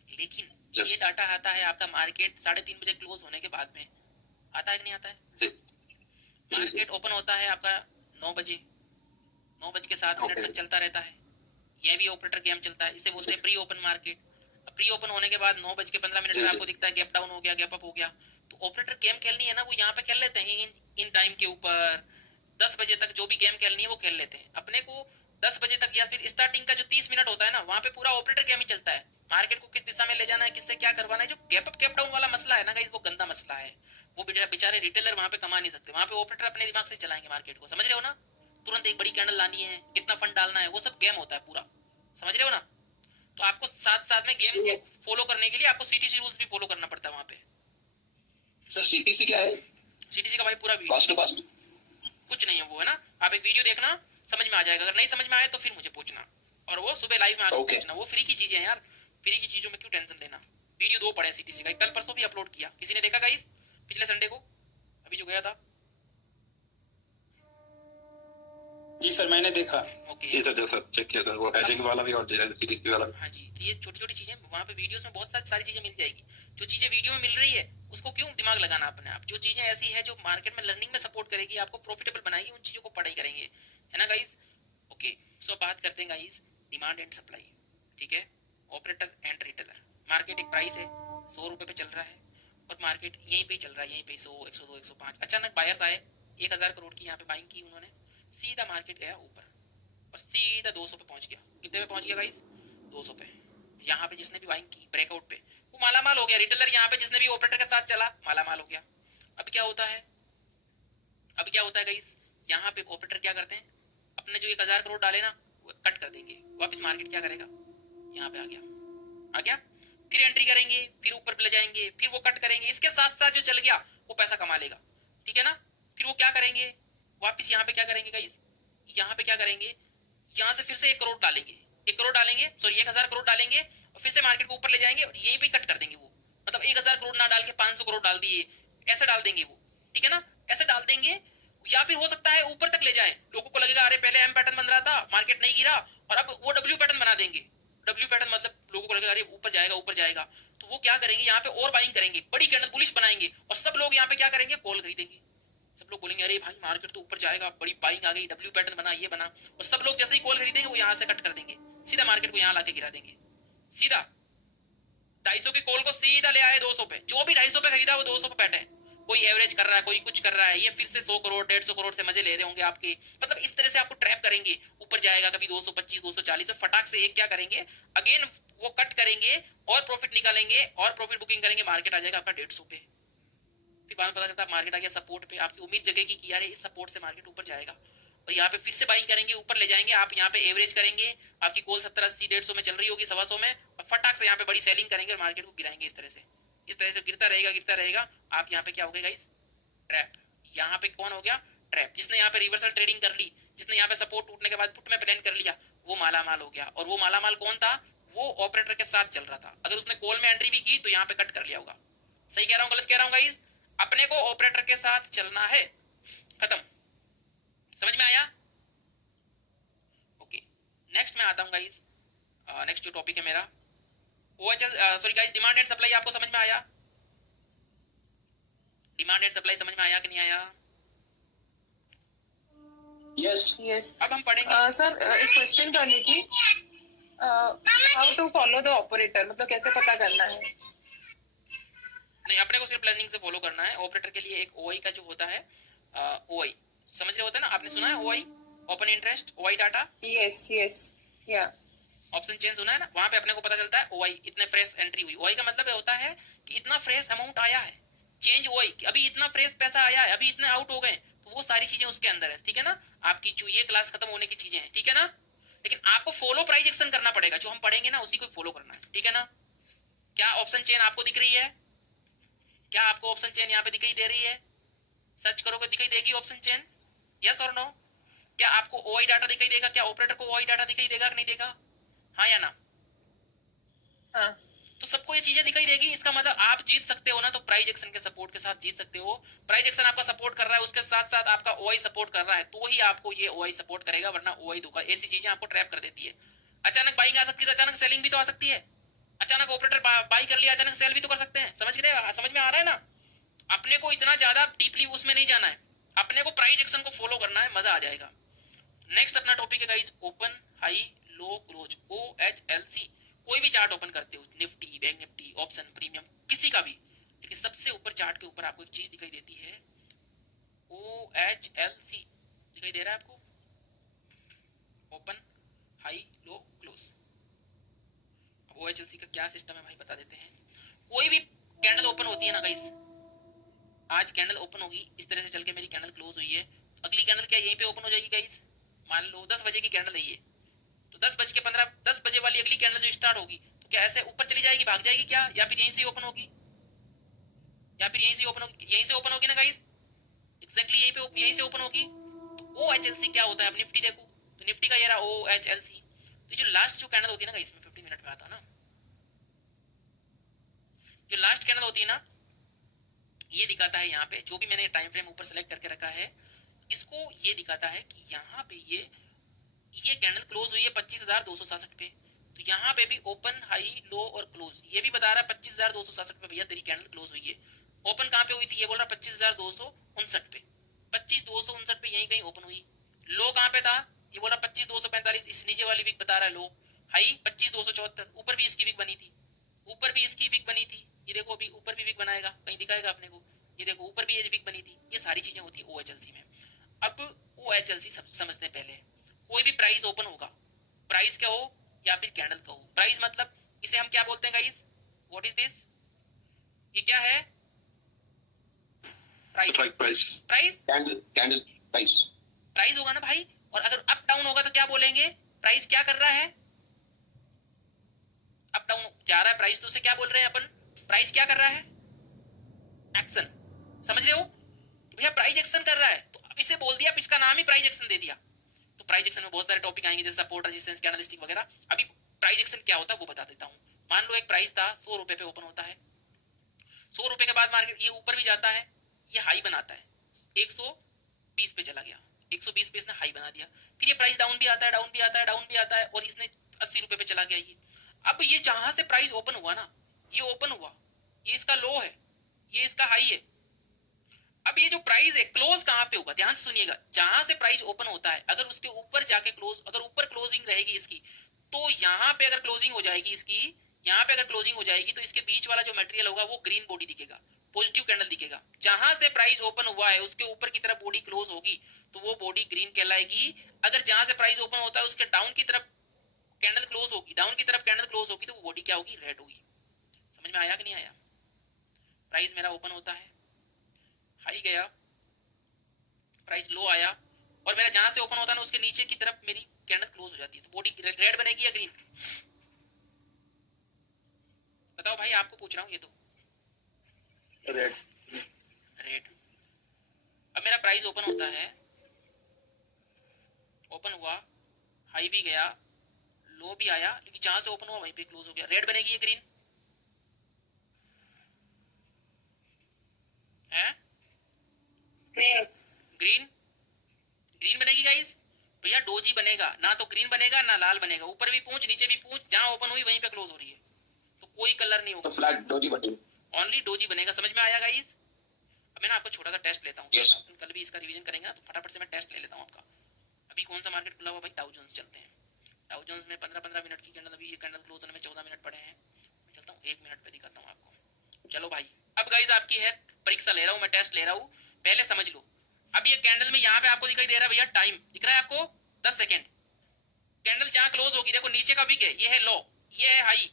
लेकिन ये डाटा आता है आपका मार्केट 3:30 बजे क्लोज होने के बाद में, आता है कि नहीं आता है? मार्केट ओपन होता है आपका 9 बजे, 9:07 तक चलता रहता है। यह भी ऑपरेटर गेम चलता है, इसे बोलते हैं pre open market. Pre open होने के बाद 9:15 में आपको दिखता है गैप डाउन हो गया, गैप अप हो गया। तो ऑपरेटर गेम खेलनी है ना, वो यहाँ पे खेल लेते हैं इन टाइम के ऊपर। 10 बजे तक जो भी गेम खेलनी है वो खेल लेते हैं। अपने को 10 बजे तक या फिर स्टार्टिंग का जो 30 मिनट होता है ना, वहाँ पे पूरा ऑपरेटर गेम ही चलता है। मार्केट को किस दिशा में ले जाना है, किससे क्या करवाना है। जो गैप अप गैप डाउन वाला मसला है ना गाइस, वो गंदा मसला है। वो बेचारे रिटेलर वहाँ पे कमा नहीं सकते, वहाँ पे ऑपरेटर अपने दिमाग से चलाएंगे मार्केट को। समझ रहे हो ना? तुरंत एक बड़ी कैंडल लानी है, कितना फंड डालना है, वो सब गेम होता है पूरा। समझ रहे हो ना? तो आपको साथ साथ में गेम फॉलो करने के लिए आपको सीटीसी रूल्स भी फॉलो करना पड़ता है वहाँ पे। सर सीटीसी क्या है? सीटीसी का भाई पूरा पास टू पास कुछ नहीं है वो, है ना? आप एक वीडियो देखना, समझ में आ जाएगा। अगर नहीं समझ में आए तो फिर मुझे पूछना, और वो सुबह लाइव में आकर पूछना। वो फ्री की चीजें हैं यार, फ्री की चीजों में क्यों टेंशन लेना। वीडियो 2 पड़े सीटीसी का, कल परसों भी अपलोड किया। किसी ने देखा गाइस? पिछले संडे को अभी जो गया था। जी सर मैंने देखा। ओके ये तो जो सर चेक किया सर, वो हेडिंग वाला भी और सीटीसी वाला भी। हाँ जी, तो ये छोटी छोटी चीजें वहाँ पे वीडियोस में बहुत सारी चीजें मिल जाएगी। जो चीजें वीडियो में मिल रही है उसको क्यों दिमाग लगाना अपने आप। जो चीजें ऐसी है जो मार्केट में लर्निंग में सपोर्ट करेगी, आपको प्रॉफिटेबल बनाएगी, उन चीजों को पढ़ाई करेंगे, है ना गाइस? ओके, सो बात करते हैं गाइस डिमांड एंड सप्लाई। ठीक है, ऑपरेटर एंड रिटेलर। मार्केट एक प्राइस है 100 रुपए पे चल रहा है और मार्केट यहीं पे चल रहा है, यहीं पे 100, 102, 105। अचानक बायर्स आए, 1000 करोड़ की यहाँ पे बाइंग की उन्होंने, सीधा मार्केट गया ऊपर और सीधा 200 पे पहुंच गया। कितने पे पहुंच गया गाइस? 200 पे। यहाँ पे जिसने भी बाइंग की ब्रेकआउट पे वो मालामाल हो गया। रिटेलर यहाँ पे जिसने भी ऑपरेटर के साथ चला मालामाल हो गया। अब क्या होता है गाइस, यहाँ पे ऑपरेटर क्या करते हैं, अपने जो 1000 करोड़ डाले ना वो कट कर देंगे। वापस मार्केट क्या करेगा, यहाँ पे आ गया, फिर एंट्री करेंगे, फिर ऊपर ले जाएंगे, फिर वो कट करेंगे। इसके साथ साथ जो चल गया वो पैसा कमा लेगा, ठीक है ना। फिर वो क्या करेंगे, वापस यहाँ पे क्या करेंगे गाइस, यहाँ पे क्या करेंगे, यहाँ से फिर से 1 करोड़ डालेंगे, 1000 करोड़ डालेंगे और फिर से मार्केट को ऊपर ले जाएंगे और यहीं पे कट कर देंगे वो। मतलब 1000 करोड़ ना डाल के 500 करोड़ डाल दिए, ऐसे डाल देंगे वो, ठीक है ना, ऐसे डाल देंगे। या फिर हो सकता है ऊपर तक ले जाए, लोगों को लगेगा अरे पहले एम पैटर्न बन रहा था, मार्केट नहीं गिरा, और अब वो डब्ल्यू पैटर्न बना देंगे। डब्ल्यू पैटर्न मतलब लोगों को लगेगा अरे ऊपर जाएगा, तो वो क्या करेंगे, यहाँ पे और बाइंग करेंगे, बड़ी कैंडल बुलिश बनाएंगे और सब लोग यहाँ पे क्या करेंगे, कॉल खरीदेंगे। सब लोग बोलेंगे अरे भाई मार्केट तो ऊपर जाएगा, बड़ी बाइंग आ गई, डब्ल्यू पैटर्न बना, ये बना, और सब लोग जैसे ही कॉल खरीदेंगे वो यहाँ से कट कर देंगे, सीधा मार्केट को यहाँ लाके गिरा देंगे। सीधा 250 की कॉल को सीधा ले आए 200 पे, जो भी 250 पे खरीदा वो 200 पे बैठे। कोई एवरेज कर रहा है, कोई कुछ कर रहा है, ये फिर से 100 करोड़ 150 करोड़ से मजे ले रहे होंगे आपके। मतलब इस तरह से आपको ट्रैप करेंगे, ऊपर जाएगा कभी 225 240, और फटाक से एक क्या करेंगे, अगेन वो कट करेंगे और प्रॉफिट निकालेंगे और प्रॉफिट बुकिंग करेंगे, मार्केट आ जाएगा आपका 150 पे। फिर बाद में पता चलता है मार्केट आ गया सपोर्ट पे, आपकी उम्मीद जगेगी कि यार इस सपोर्ट से मार्केट ऊपर जाएगा, और यहाँ पे फिर से बाइंग करेंगे, ऊपर ले जाएंगे। आप यहाँ पे एवरेज करेंगे, आपकी कॉल 70 80 150 में चल रही होगी, 125 में, और फटाक से यहाँ पे बड़ी सेलिंग करेंगे और मार्केट को गिराएंगे। इस तरह से गिरता रहेगा। आप यहाँ पे क्या हो गया गाइस, ट्रैप। यहाँ पे कौन हो गया, ट्रैप। जिसने यहाँ पे रिवर्सल ट्रेडिंग कर ली, जिसने यहाँ पे सपोर्ट टूटने के बाद पुट में प्लान कर लिया, वो मालामाल हो गया। और वो मालामाल कौन था, वो ऑपरेटर के साथ चल रहा था। अगर उसने कॉल में एंट्री भी की तो यहाँ पे कट कर लिया होगा। सही कह रहा हूँ गलत कह रहा हूँ गाइस, अपने को ऑपरेटर के साथ चलना है, खत्म। समझ में आया? ओके, नेक्स्ट मैं आता हूँ गाइस। नेक्स्ट जो टॉपिक है मेरा sorry guys, demand and supply आपको समझ में आया? डिमांड एंड सप्लाई समझ में आया कि नहीं आया? यस। अब हम पढ़ेंगे सर एक क्वेश्चन करनी थी, how to follow the operator, मतलब कैसे पता करना है? नहीं, अपने को सिर्फ प्लानिंग से फॉलो करना है। ऑपरेटर के लिए एक ओआई का जो होता है, ओआई समझ रहे होते हैं ना, आपने सुना है OI, open interest, OI data, yes या ऑप्शन चेंज सुना है ना, वहां पे अपने को पता चलता है ओआई इतने फ्रेश एंट्री हुई। ओआई का मतलब होता है कि इतना फ्रेश अमाउंट आया है, चेंज ओआई अभी इतना फ्रेश पैसा आया है, अभी इतने आउट हो गए, तो वो सारी चीजें उसके अंदर है, ठीक है ना। आपकी जो ये क्लास खत्म होने की चीजें हैं, ठीक है ना, लेकिन आपको फॉलो प्राइस एक्शन करना पड़ेगा, जो हम पढ़ेंगे ना उसी को फॉलो करना है, ठीक है ना। क्या ऑप्शन चेन आपको दिख रही है? क्या आपको ऑप्शन चेन यहाँ पे दिखाई दे रही है? सर्च करोगे दिखाई देगी ऑप्शन चेन, यस और नो? क्या आपको ओआई डाटा दिखाई देगा? क्या ऑपरेटर को ओआई डाटा दिखाई देगा कि नहीं देगा, हाँ या ना? हाँ। तो सबको ये चीजें दिखाई देगी, इसका मतलब आप जीत सकते हो ना, तो प्राइस एक्शन के सपोर्ट के साथ जीत सकते हो। प्राइस एक्शन आपका सपोर्ट कर रहा है, उसके साथ साथ आपका ओआई सपोर्ट कर रहा है, तो ही आपको ये ओआई सपोर्ट करेगा, वरना ओआई धोखा, ऐसी चीजें आपको ट्रैप कर देती है। अचानक बाइंग आ सकती है, अचानक सेलिंग भी तो आ सकती है। अचानक ऑपरेटर बाई कर लिया, अचानक सेल भी तो कर सकते हैं। समझ में आ रहा है ना? अपने को इतना ज्यादा डीपली उसमें नहीं जाना है, अपने को प्राइस एक्शन को फॉलो करना है, मजा आ जाएगा। नेक्स्ट अपना टॉपिक है guys, open high low close, OHLC। कोई भी चार्ट ओपन करते हो, Nifty, bank Nifty, option, premium, किसी का भी, लेकिन सबसे ऊपर चार्ट के ऊपर आपको एक चीज दिखाई देती है, OHLC दिखाई दे रहा है आपको, open high low close. OHLC का क्या सिस्टम है भाई बता देते हैं। कोई भी कैंडल ओपन होती है ना गाइस, आज कैंडल ओपन होगी, इस तरह से चल के मेरी कैंडल क्लोज हुई है, अगली कैंडल क्या यहीं पे ओपन हो जाएगी गाइस? मान लो 10 बजे की कैंडल है ये, तो 10 बजे वाली अगली कैंडल जो स्टार्ट होगी, तो क्या ऐसे ऊपर चली जाएगी, भाग जाएगी क्या, या फिर यहीं से ओपन होगी, यहीं से ओपन होगी ना गाइस, एग्जैक्टली यहीं से ओपन होगी। तो OHLC क्या होता है, अब निफ्टी देखो, तो निफ्टी का ये रहा OHLC। तो जो लास्ट जो कैंडल होती है ना गाइस, में 15 मिनट में आता है ना, जो लास्ट कैंडल होती है ना, ये दिखाता है यहाँ पे, जो भी मैंने टाइम फ्रेम ऊपर सेलेक्ट करके रखा है, इसको ये दिखाता है कि यहाँ पे ये कैंडल क्लोज हुई है 25,266 पे, तो यहाँ पे भी ओपन हाई लो और क्लोज, ये भी बता रहा है 25,266 पे भैया तेरी कैंडल क्लोज हुई है। ओपन कहाँ पे हुई थी, ये बोल रहा 25,259 पे, 25,259 पे यहीं कहीं ओपन हुई। लो कहाँ पे था, ये बोला 25,245, इस नीचे वाली वीक बता रहा है लो। हाई 25,274, ऊपर भी इसकी वीक बनी थी, ये देखो अभी ऊपर भी वीक बनाएगा, कहीं दिखाएगा अपने को, ये देखो ऊपर भी ये विक बनी थी, ये सारी चीजें होती है OHLC में। अब OHLC समझते हैं पहले, कोई भी प्राइस ओपन होगा, प्राइस क्या हो या फिर कैंडल का हो, प्राइस मतलब इसे हम क्या बोलते हैं गाइस, व्हाट इज दिस, ये क्या है, price, price, price, candle price, price होगा ना भाई। और अगर अप डाउन होगा तो क्या बोलेंगे, प्राइस क्या कर रहा है, अप डाउन जा रहा है प्राइस, तो उसे क्या बोल रहे हैं अपन, प्राइस क्या कर रहा है, एक्शन, समझ रहे हो भैया, प्राइस एक्शन कर रहा है, तो अब इसे बोल दिया, अब इसका नाम ही प्राइस एक्शन दे दिया। तो प्राइस एक्शन में बहुत सारे टॉपिक आएंगे जैसे सपोर्ट, रेजिस्टेंस, कैंडलस्टिक वगैरह। अभी प्राइस एक्शन क्या होता है वो बता देता हूँ। मान लो एक प्राइस था 100 रुपए पे ओपन होता है, 100 रुपए के बाद मार्केट ये ऊपर भी जाता है, ये हाई बनाता है, 120 पे चला गया, 120 पे इसने हाई बना दिया, फिर ये प्राइस डाउन भी आता है, डाउन भी आता है, डाउन भी आता है, और इसने 80 रुपए पे चला गया ये। अब ये जहां से प्राइस ओपन हुआ ना, ये ओपन हुआ, ये इसका लो है, ये इसका हाई है। अब ये जो प्राइस है क्लोज कहां पे होगा, ध्यान से सुनिएगा, जहां से प्राइस ओपन होता है अगर उसके ऊपर जाके क्लोज, अगर ऊपर क्लोजिंग रहेगी इसकी, तो यहाँ पे अगर क्लोजिंग हो जाएगी इसकी, यहाँ पे अगर क्लोजिंग हो जाएगी तो इसके बीच वाला जो मटेरियल होगा वो ग्रीन बॉडी दिखेगा, पॉजिटिव कैंडल दिखेगा। जहां से प्राइस ओपन हुआ है उसके ऊपर की तरफ बॉडी क्लोज होगी तो वो बॉडी ग्रीन कहलाएगी। अगर जहां से प्राइस ओपन होता है उसके डाउन की तरफ कैंडल क्लोज होगी, डाउन की तरफ कैंडल क्लोज होगी तो वो बॉडी क्या होगी, रेड होगी। समझ में आया कि नहीं आया, प्राइस मेरा ओपन होता है, हाई गया, प्राइस लो आया, और मेरा जहां से ओपन होता है ना उसके नीचे की तरफ मेरी कैंडल क्लोज हो जाती है, तो बॉडी रेड बनेगी या ग्रीन, बताओ भाई, आपको पूछ रहा हूँ ये तो, रेड, रेड। अब मेरा प्राइस ओपन होता है, ओपन हुआ, हाई भी गया, लो भी आया, लेकिन जहां से ओपन हुआ वहीं पे क्लोज हो गया, रेड बनेगी या ग्रीन है, ग्रीन, ग्रीन बनेगी गाइस भैया, डोजी बनेगा ना, तो ग्रीन बनेगा ना लाल बनेगा, ऊपर भी पूंछ नीचे भी पूंछ, जहां ओपन हुई वहीं पे क्लोज हो रही है, तो कोई कलर नहीं होगा, तो फ्लैट डोजी बनेगी, ओनली डोजी बनेगा। समझ में आया गाइस। अब मैं ना आपको छोटा सा टेस्ट लेता हूँ, yes. अपन कल भी इसका रिवीजन करेंगे ना, तो फटाफट से मैं टेस्ट ले लेता हूँ आपका। अभी कौन सा मार्केट खुला हुआ भाई, डाउ जोन्स चलते हैं, डाउ जोन्स में 15-15 मिनट की कैंडल, अभी ये कैंडल क्लोज होने में 14 मिनट पड़े हैं, मैं चलता हूँ 1 मिनट पे दिखाता हूँ आपको। चलो भाई, अब गाइस आपकी है परीक्षा ले रहा हूँ मैं, टेस्ट ले रहा हूँ, पहले समझ लो। अब ये कैंडल में यहाँ पे आपको दिखाई दे रहा है भैया, टाइम दिख रहा है आपको 10 सेकेंड, कैंडल जहां क्लोज होगी देखो नीचे का विक है, ये है लो, ये है हाई,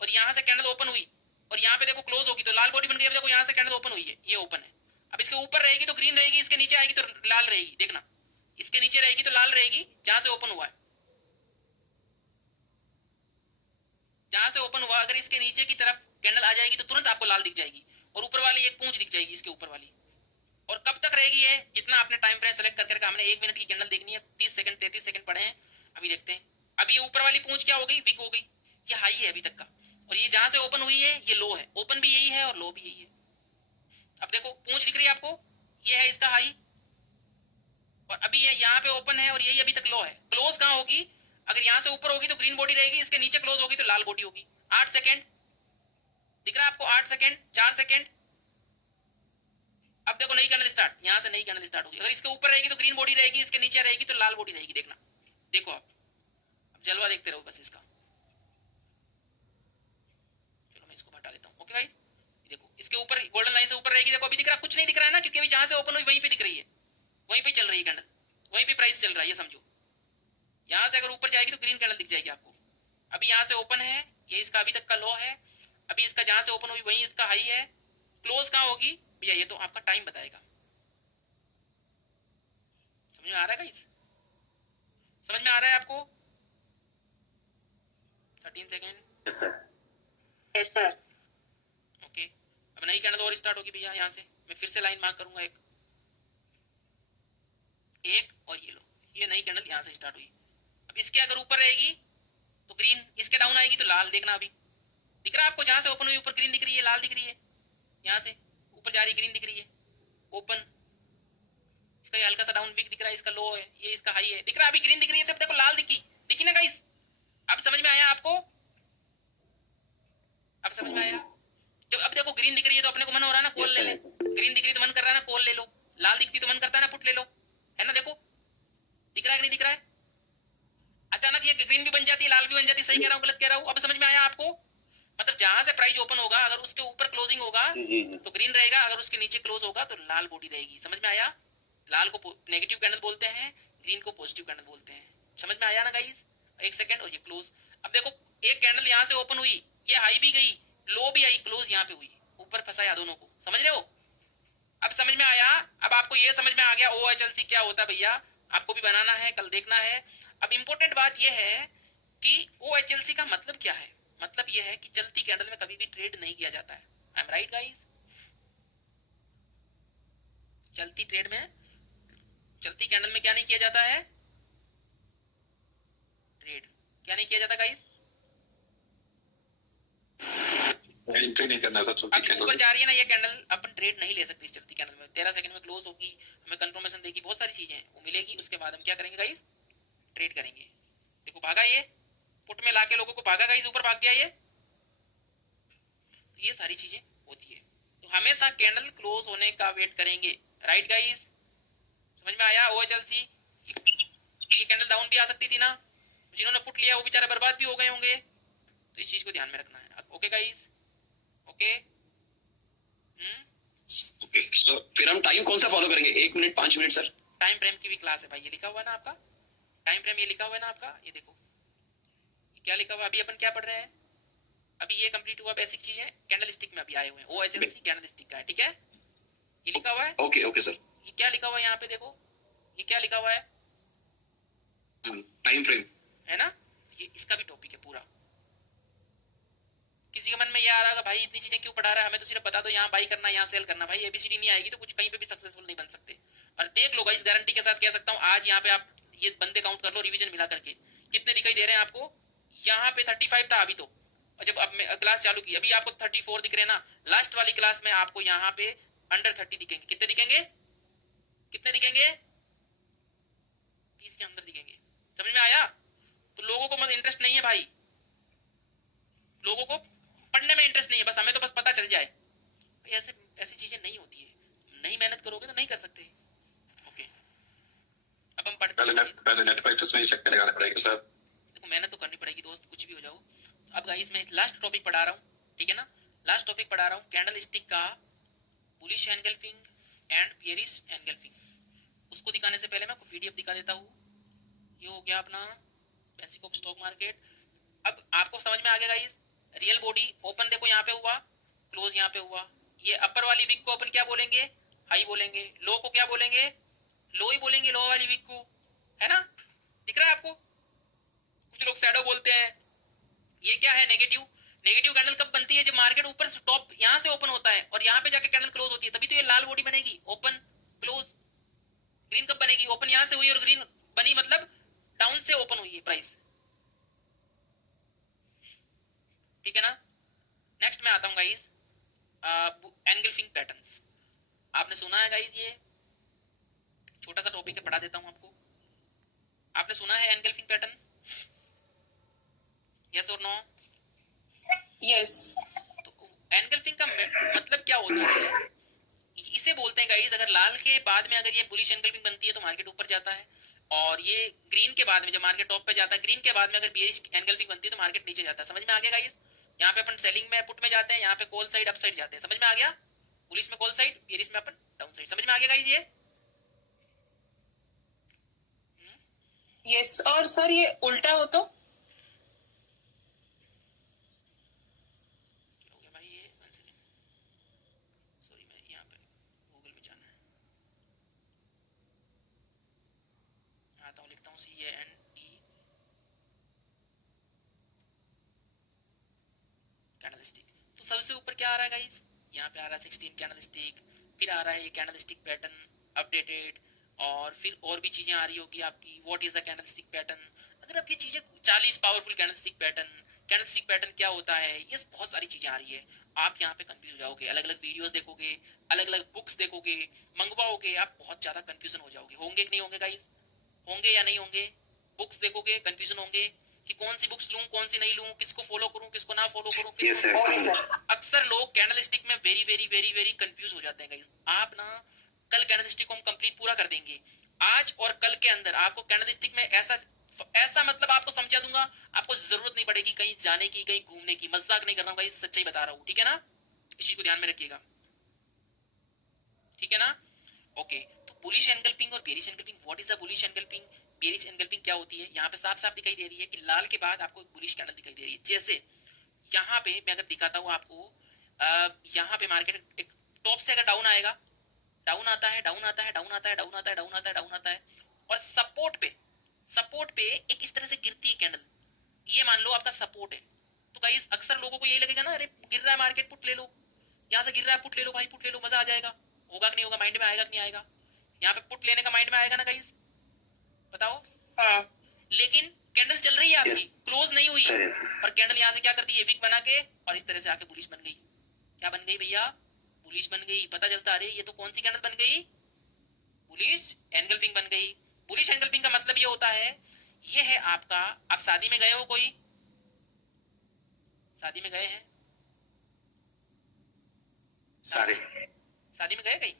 और यहाँ से कैंडल ओपन हुई और यहाँ पे देखो क्लोज होगी तो लाल बॉडी बन गई। देखो यहाँ से कैंडल ओपन हुई है, ये ओपन है, अब इसके ऊपर रहेगी तो ग्रीन रहेगी, इसके नीचे आएगी तो लाल रहेगी, देखना इसके नीचे रहेगी तो लाल रहेगी जहां से ओपन हुआ है, जहां से ओपन हुआ, अगर इसके नीचे की तरफ कैंडल आ जाएगी तो तुरंत आपको लाल दिख जाएगी, और ऊपर वाली एक पूंछ दिख जाएगी इसके ऊपर वाली। और कब तक रहेगी है, जितना आपने टाइम फ्रेम सेलेक्ट करके रखा, हमने 1 मिनट की कैंडल देखनी है, 30 सेकंड 33 सेकंड पड़े हैं, अभी देखते हैं। अभी ये ऊपर वाली पूंछ क्या हो गई, विक हो गई, ये हाई है अभी तक का, और ये जहां से ओपन हुई है ये लो है, ओपन भी यही है और लो भी यही है। अब देखो पूंछ दिख रही है आपको, ये है इसका हाई, और अभी ये यहाँ पे ओपन है और यही अभी तक लो है। क्लोज कहाँ होगी, अगर यहाँ से ऊपर होगी तो ग्रीन बॉडी रहेगी, इसके नीचे क्लोज होगी तो लाल बॉडी होगी। 8 सेकेंड दिख रहा है आपको, 8 सेकेंड, 4 सेकेंड। अब देखो नई कैंडल स्टार्ट, यहाँ से नई कैंडल स्टार्ट होगी, अगर इसके ऊपर रहेगी तो ग्रीन बॉडी रहेगी, इसके नीचे रहेगी तो लाल बॉडी रहेगी, देखना, देखो आप अब जलवा देखते रहो बस इसका। चलो मैं इसको हटा देता हूँ, ओके गाइस। देखो इसके ऊपर गोल्डन लाइन से ऊपर रहेगी, देखो अभी दिख रहा है, कुछ नहीं दिख रहा है ना, क्योंकि अभी जहां से ओपन हुई वहीं पे दिख रही है, वहीं पे चल रही है कैंडल, वहीं पे प्राइस चल रहा है, ये समझो। यहाँ से अगर ऊपर जाएगी तो ग्रीन कैंडल दिख जाएगी आपको। अभी यहाँ से ओपन है, ये इसका अभी तक का लो है, अभी इसका जहां से ओपन हुई वहीं इसका हाई है, क्लोज कहाँ होगी भैया, ये तो आपका टाइम बताएगा। समझ में आ रहा है गाइस, समझ में आ रहा है आपको। 13 सेकेंड, यस सर। ओके। अब नई कैंडल और स्टार्ट होगी भैया, यहाँ से मैं फिर से लाइन मार्क करूंगा, एक और ये लो, ये नई कैंडल यहाँ से स्टार्ट हुई। अब इसके अगर ऊपर रहेगी तो ग्रीन, इसके डाउन आएगी तो लाल, देखना अभी दिख रहा है आपको, जहां से ओपन हुई ऊपर ग्रीन दिख रही है, लाल दिख रही है, यहाँ से ऊपर जा रही ग्रीन दिख रही है, ओपन, इसका ये हल्का सा डाउन वीक दिख रहा है, इसका लो है, ये इसका हाई है, दिख रहा है अभी ग्रीन दिख रही है, तब देखो लाल दिखी ना गाइस। अब समझ में आया आपको, अब समझ में आया। जब अब देखो ग्रीन दिख रही है तो अपने को मन हो रहा है ना कॉल ले ले, ग्रीन दिख रही है तो मन कर रहा है ना कॉल ले लो, लाल दिखती तो मन करता है ना पुट ले लो, है ना। देखो दिख रहा है कि नहीं दिख रहा है, अचानक ये ग्रीन भी बन जाती है लाल भी बन जाती है, सही कह रहा हूँ गलत कह रहा हूँ, अब समझ में आया आपको। मतलब जहां से प्राइस ओपन होगा अगर उसके ऊपर क्लोजिंग होगा जी तो ग्रीन रहेगा, अगर उसके नीचे क्लोज होगा तो लाल बॉडी रहेगी। समझ में आया? लाल को नेगेटिव कैंडल बोलते हैं, ग्रीन को पॉजिटिव कैंडल बोलते हैं। समझ में आया ना गाइस? एक सेकंड, और ये क्लोज। अब देखो एक कैंडल यहाँ से ओपन हुई, ये हाई भी गई, लो भी आई, क्लोज यहाँ पे हुई, ऊपर फंसाया दोनों को। समझ रहे हो? अब समझ में आया? अब आपको ये समझ में आ गया OHLC क्या होता है भैया, आपको भी बनाना है, कल देखना है। अब इंपॉर्टेंट बात यह है कि OHLC का मतलब क्या है। मतलब यह है कि चलती कैंडल में कभी भी ट्रेड नहीं किया जाता है। I am right guys? चलती ट्रेड में, चलती कैंडल में क्या नहीं किया जाता है? ट्रेड क्या नहीं किया जाता गाइस? एंट्री नहीं करना सब चलती अब कैंडल ऊपर में। जा रही है ना ये कैंडल, अपन ट्रेड नहीं ले सकते इस चलती कैंडल में। 13 सेकंड में क्लोज होगी, हमें कंफर्मेशन देगी, बहुत सारी चीजें वो मिलेगी, उसके बाद हम क्या करेंगे गाइस? ट्रेड करेंगे। देखो भागा ये, पुट में लाके लोगों को भागा गाइस, ऊपर भाग गया ये। तो ये सारी चीजें होती है। तो हमेशा कैंडल क्लोज होने का वेट करेंगे। Right guys? समझ में आया? OHLC ये कैंडल डाउन भी आ सकती थी ना, जिन्होंने पुट लिया वो बेचारे बर्बाद भी हो गए होंगे। तो इस चीज को ध्यान में रखना है। Okay guys? Okay okay. So फिर हम टाइम कौन सा फॉलो करेंगे? 1 minute, 5 minute sir? Time frame की भी क्लास है भाई, ये लिखा हुआ है ना आपका टाइम फ्रेम, ये लिखा हुआ है ना आपका, ये देखो ये क्या लिखा हुआ है। अभी अपन क्या पढ़ रहे हैं? अभी ये कंप्लीट हुआ बेसिक चीजें, कैंडल स्टिक में अभी आए हुए हैं। OHLC कैंडल स्टिक का है, ठीक है? ये लिखा हुआ है। Okay okay sir. ये क्या लिखा हुआ है यहाँ पे देखो, ये क्या लिखा हुआ है टाइम फ्रेम है ना? ये इसका भी टॉपिक है पूरा। किसी के मन में ये आ रहा होगा भाई इतनी चीजें क्यों पढ़ा रहा है, हमें तो सिर्फ बता दो यहाँ बाई करना, यहाँ सेल करना। भाई ABCD नहीं आएगी तो कुछ कहीं पे भी सक्सेसफुल नहीं बन सकते। और देख लो गाइस, गारंटी के साथ कह सकता हूँ, आज यहाँ पे आप ये बंदे काउंट कर लो रिवीजन मिला करके, कितने दिखाई दे रहे हैं आपको? यहाँ पे 35 था अभी तो, और जब अब क्लास चालू की अभी आपको 34 दिख रहे हैं ना। लास्ट वाली क्लास में आपको यहाँ पे अंडर 30 दिखेंगे। कितने दिखेंगे? कितने दिखेंगे? 30 के अंदर दिखेंगे। समझ में आया? तो लोगों को मतलब इंटरेस्ट नहीं है भाई, लोगों को पढ़ने में इंटरेस्ट नहीं है, बस हमें तो बस पता चल जाए। भाई ऐसे ऐसी चीजें नहीं होती है, नहीं मेहनत करोगे तो नहीं कर सकते। ओके, अब हम पढ़ते हैं। पहले नेट प्रैक्टिस में ही चक्कर लगाना पड़ेगा सर। देखो मेहनत तो करनी पड़ेगी दोस्त, कुछ भी हो जाओ। अब गाइस मैं लास्ट टॉपिक पढ़ा रहा हूँ, ठीक है ना? लास्ट टॉपिक पढ़ा रहा हूँ कैंडल स्टिक का bullish engulfing and bearish engulfing. उसको दिखाने से पहले मैं आपको PDF दिखा देता हूँ। ये हो गया अपना बेसिक ऑफ स्टॉक मार्केट। अब आपको समझ में आ गया गाइस, रियल बॉडी ओपन देखो यहाँ पे हुआ, क्लोज यहाँ पे हुआ। ये अपर वाली वीक को अपन क्या बोलेंगे? हाई बोलेंगे। लो को क्या बोलेंगे? लो ही बोलेंगे, लो वाली वीक को, है ना? दिख रहा है आपको? कुछ लोग शैडो बोलते हैं। ये क्या है? नेगेटिव। नेगेटिव कैंडल कब बनती है? जब मार्केट ऊपर से टॉप यहाँ से ओपन होता है और यहाँ पे जाके कैंडल क्लोज होती है, तभी तो ये लाल बॉडी बनेगी, ओपन क्लोज। ग्रीन कब बनेगी? ओपन यहाँ से हुई और ग्रीन बनी, मतलब डाउन से ओपन हुई है प्राइस, ठीक है ना? नेक्स्ट में आता हूँ गाइस, एंगल्फिंग पैटर्न्स। आपने सुना है गाइस, ये छोटा सा टॉपिक है, पढ़ा देता हूँ आपको। आपने सुना है एंगल्फिंग पैटर्न? यस और नो? यस। तो एंगल्फिंग का मतलब क्या होता है? इसे बोलते हैं गाइस, अगर लाल के बाद में अगर ये बुलिश एंगल्फिंग बनती है तो मार्केट ऊपर जाता है, और ये ग्रीन के बाद में जब मार्केट टॉप पे जाता है, ग्रीन के बाद में अगर बियरिश एंगल्फिंग बनती है तो मार्केट नीचे जाता है। समझ में आ गया गाइस? यहाँ पे अपन सेलिंग में पुट में जाते हैं, यहाँ पे कॉल साइड अप साइड जाते हैं। समझ में आ गया? बुलिश में कॉल साइड, बियरिश में अपन डाउन साइड। समझ में आ गया गाइस ये? यस। और सर ये उल्टा हो तो? हो गया भाई ये, वन सेकंड, सॉरी मैं यहाँ पे गूगल में जाना है, आता हूँ, लिखता हूँ CAND कैंडल स्टिक। तो सबसे ऊपर क्या आ रहा है गाइस? यहाँ पे आ रहा है 16 कैंडल स्टिक, फिर आ रहा है ये कैंडल स्टिक पैटर्न अपडेटेड, और फिर और भी चीजें आ रही होगी आपकी, what is the candle stick pattern. अगर आप ये चीजें 40 पावरफुल कैंडल स्टिक पैटर्न क्या होता है, ये बहुत सारी चीजें आ रही है। आप यहाँ पे कंफ्यूज हो जाओगे, अलग अलग वीडियोस देखोगे, अलग अलग बुक्स देखोगे, मंगवाओगे, आप बहुत ज्यादा कंफ्यूजन हो जाओगे। होंगे कि नहीं होंगे गाइस? होंगे या नहीं होंगे? बुक्स देखोगे, कंफ्यूजन होंगे कि कौन सी बुक्स लूं, कौन सी नहीं लूं, किसको फॉलो करूं, किसको ना फॉलो करूं, किसको। अक्सर लोग कैंडल स्टिक में very very very very confuse हो जाते हैं गाइस। आप ना कल कैंडल स्टिक को हम कंप्लीट पूरा कर देंगे। आज और कल के अंदर आपको कैंडल स्टिक में ऐसा ऐसा मतलब आपको समझा दूंगा, आपको जरूरत नहीं पड़ेगी कहीं जाने की, कहीं घूमने की। मजाक नहीं कर रहा हूँ भाई, सच्चाई बता रहा हूँ, ठीक है ना? इस चीज को ध्यान में रखिएगा, ठीक है ना? ओके, तो बुलिश एनगल्फिंग और bearish engulfing. What is a bullish engulfing, bearish engulfing क्या होती है? यहाँ पे साफ साफ दिखाई दे रही है कि लाल के बाद आपको बुलिश कैंडल दिखाई दे रही है। जैसे यहाँ पे मैं अगर दिखाता हूँ आपको, यहाँ पे मार्केट एक टॉप से अगर डाउन आएगा, डाउन आता है, डाउन आता है, डाउन आता है, डाउन आता है, डाउन आता है, डाउन आता है, और सपोर्ट पे एक इस तरह से गिरती है कैंडल, ये मान लो आपका सपोर्ट है। तो गाइस अक्सर लोगों को यही लगेगा ना, अरे गिर रहा है मार्केट, पुट ले लो, यहाँ से गिर रहा है, पुट ले लो भाई, पुट ले लो, मजा आ जाएगा। होगा कि नहीं होगा, माइंड में आएगा कि नहीं आएगा? यहाँ पे पुट लेने का माइंड में आएगा ना गाइस, बताओ? हाँ। लेकिन कैंडल चल रही है आपकी, क्लोज नहीं हुई, और कैंडल यहाँ से क्या करती है, विक बना के और इस तरह से आके बुलिश बन गई। क्या बन गई भैया? बुलिश बन गई। पता चलता अरे ये तो कौन सी कैंडल बन गई? बुलिश एनगल्फिंग बन गई। बुलिश एनगल्फिंग का मतलब ये होता है, ये है आपका, आप शादी में गए हो, कोई शादी में गए हैं? सारे शादी में गए कहीं?